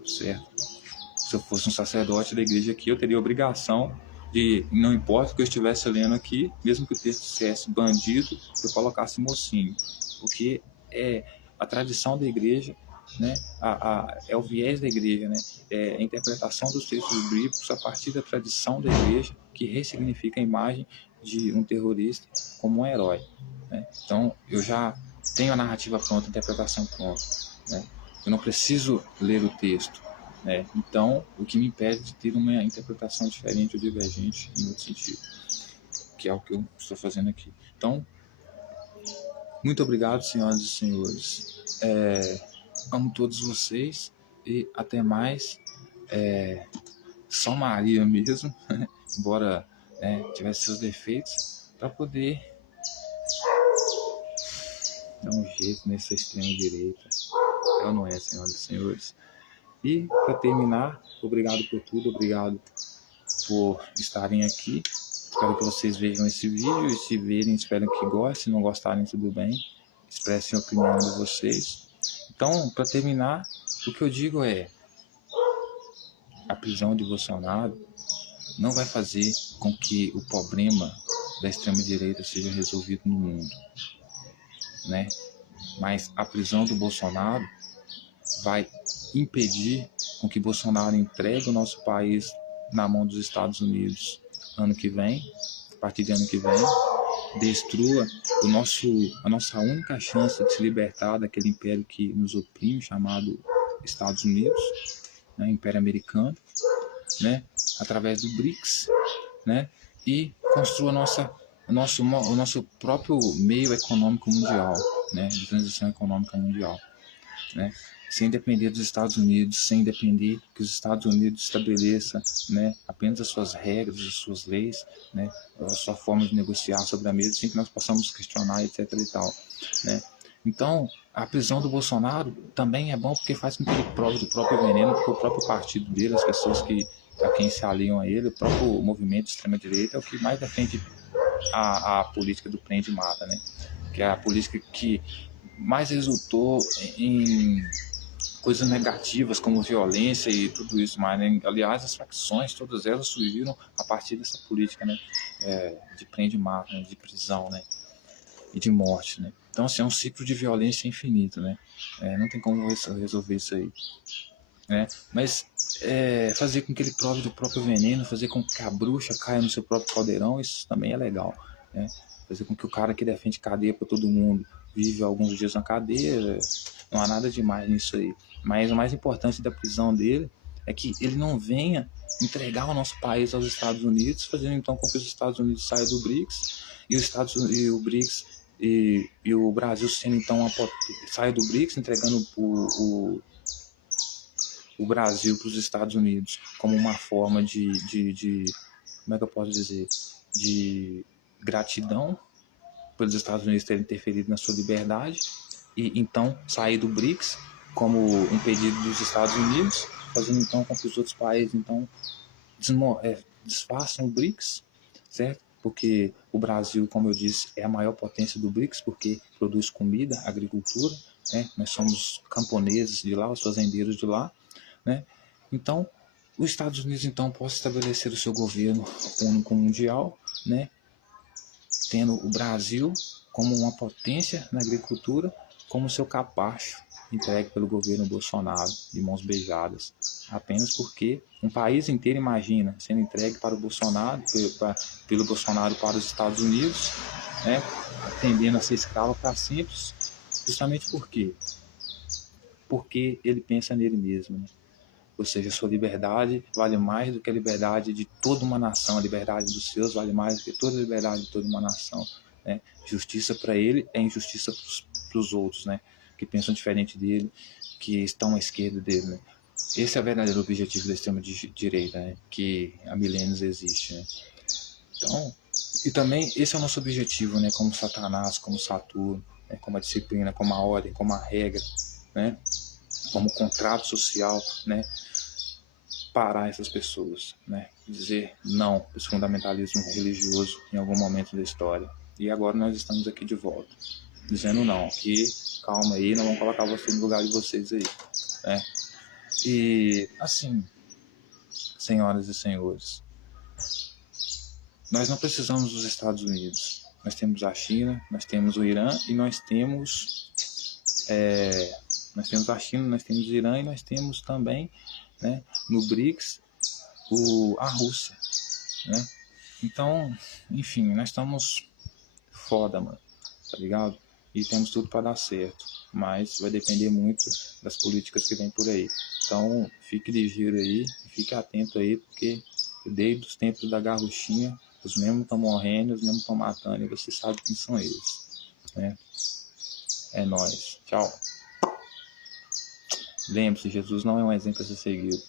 certo? Se eu fosse um sacerdote da igreja aqui, eu teria a obrigação de, não importa o que eu estivesse lendo aqui, mesmo que o texto dissesse bandido, eu colocasse mocinho, porque é a tradição da igreja, né? É o viés da igreja, né? É a interpretação dos textos bíblicos a partir da tradição da igreja que ressignifica a imagem de um terrorista como um herói, né? Então, eu já tenho a narrativa pronta, a interpretação pronta, né? Eu não preciso ler o texto, né? Então, o que me impede de ter uma interpretação diferente ou divergente em outro sentido, que é o que eu estou fazendo aqui. Então, muito obrigado, senhoras e senhores. Amo todos vocês e até mais. Só Maria mesmo, embora tivesse seus defeitos, para poder dar um jeito nessa extrema direita. É ou não é, senhoras e senhores? E para terminar, obrigado por tudo, obrigado por estarem aqui. Espero que vocês vejam esse vídeo e se verem, espero que gostem. Se não gostarem, tudo bem. Expressem a opinião de vocês. Então, para terminar, o que eu digo é: a prisão de Bolsonaro não vai fazer com que o problema da extrema-direita seja resolvido no mundo, né? Mas a prisão do Bolsonaro vai impedir com que Bolsonaro entregue o nosso país na mão dos Estados Unidos ano que vem, a partir de ano que vem, destrua a nossa única chance de se libertar daquele império que nos oprime, chamado Estados Unidos, né, Império Americano, né, através do BRICS, né, e construa o nosso próprio meio econômico mundial, né, de transição econômica mundial, né, sem depender dos Estados Unidos, sem depender que os Estados Unidos estabeleça, né, apenas as suas regras, as suas leis, né, a sua forma de negociar sobre a mesa, sem que nós possamos questionar, etc. e tal, né. Então, a prisão do Bolsonaro também é bom porque faz com que ele prove do próprio veneno, porque o próprio partido dele, as pessoas a quem se aliam a ele, o próprio movimento de extrema-direita é o que mais defende a política do prende e mata, né? Que é a política que mais resultou em coisas negativas como violência e tudo isso mais, né? Aliás, as facções, todas elas surgiram a partir dessa política, né? De prende e mata, né? De prisão, né? E de morte, né? Então, assim, é um ciclo de violência infinito, né? Não tem como resolver isso aí, né? Mas fazer com que ele prove do próprio veneno, fazer com que a bruxa caia no seu próprio caldeirão, isso também é legal, né? Fazer com que o cara que defende cadeia para todo mundo vive alguns dias na cadeia, não há nada demais nisso aí. Mas o mais importante da prisão dele é que ele não venha entregar o nosso país aos Estados Unidos, fazendo então com que os Estados Unidos saiam do BRICS e o BRICS e o Brasil sendo então saia do BRICS, entregando o Brasil para os Estados Unidos como uma forma de como é que eu posso dizer, de gratidão pelos Estados Unidos terem interferido na sua liberdade e então sair do BRICS como um pedido dos Estados Unidos, fazendo então com que os outros países então desfaçam o BRICS, certo? Porque o Brasil, como eu disse, é a maior potência do BRICS porque produz comida, agricultura, né? Nós somos camponeses de lá, os fazendeiros de lá, né? Então, os Estados Unidos então possa estabelecer o seu governo único mundial, né? Tendo o Brasil como uma potência na agricultura, como seu capacho entregue pelo governo Bolsonaro, de mãos beijadas, apenas porque um país inteiro, imagina, sendo entregue para o Bolsonaro, pelo Bolsonaro para os Estados Unidos, né, tendendo a ser escravo para sempre, justamente porque ele pensa nele mesmo, né? Ou seja, a sua liberdade vale mais do que a liberdade de toda uma nação, a liberdade dos seus vale mais do que toda a liberdade de toda uma nação, né? Justiça para ele é injustiça para os outros, né? Que pensam diferente dele, que estão à esquerda dele, né? Esse é o verdadeiro objetivo da extrema-direita, né? Que há milênios existe, né? Então, e também esse é o nosso objetivo, né? Como Satanás, como Saturno, né? Como a disciplina, como a ordem, como a regra, né? Como contrato social, né? Parar essas pessoas, né? Dizer não para o fundamentalismo religioso em algum momento da história. E agora nós estamos aqui de volta, dizendo não, que calma aí, não vamos colocar você no lugar de vocês aí, né? E assim, senhoras e senhores, nós não precisamos dos Estados Unidos. Nós temos a China, nós temos o Irã e nós temos a China, nós temos o Irã e nós temos também, né, no BRICS a Rússia, né? Então, enfim, nós estamos foda, mano, tá ligado? E temos tudo para dar certo, mas vai depender muito das políticas que vem por aí. Então, fique ligeiro aí, fique atento aí, porque desde os tempos da garruchinha, os mesmos estão morrendo, os mesmos estão matando, e você sabe quem são eles, né? É nóis. Tchau. Lembre-se, Jesus não é um exemplo a ser seguido.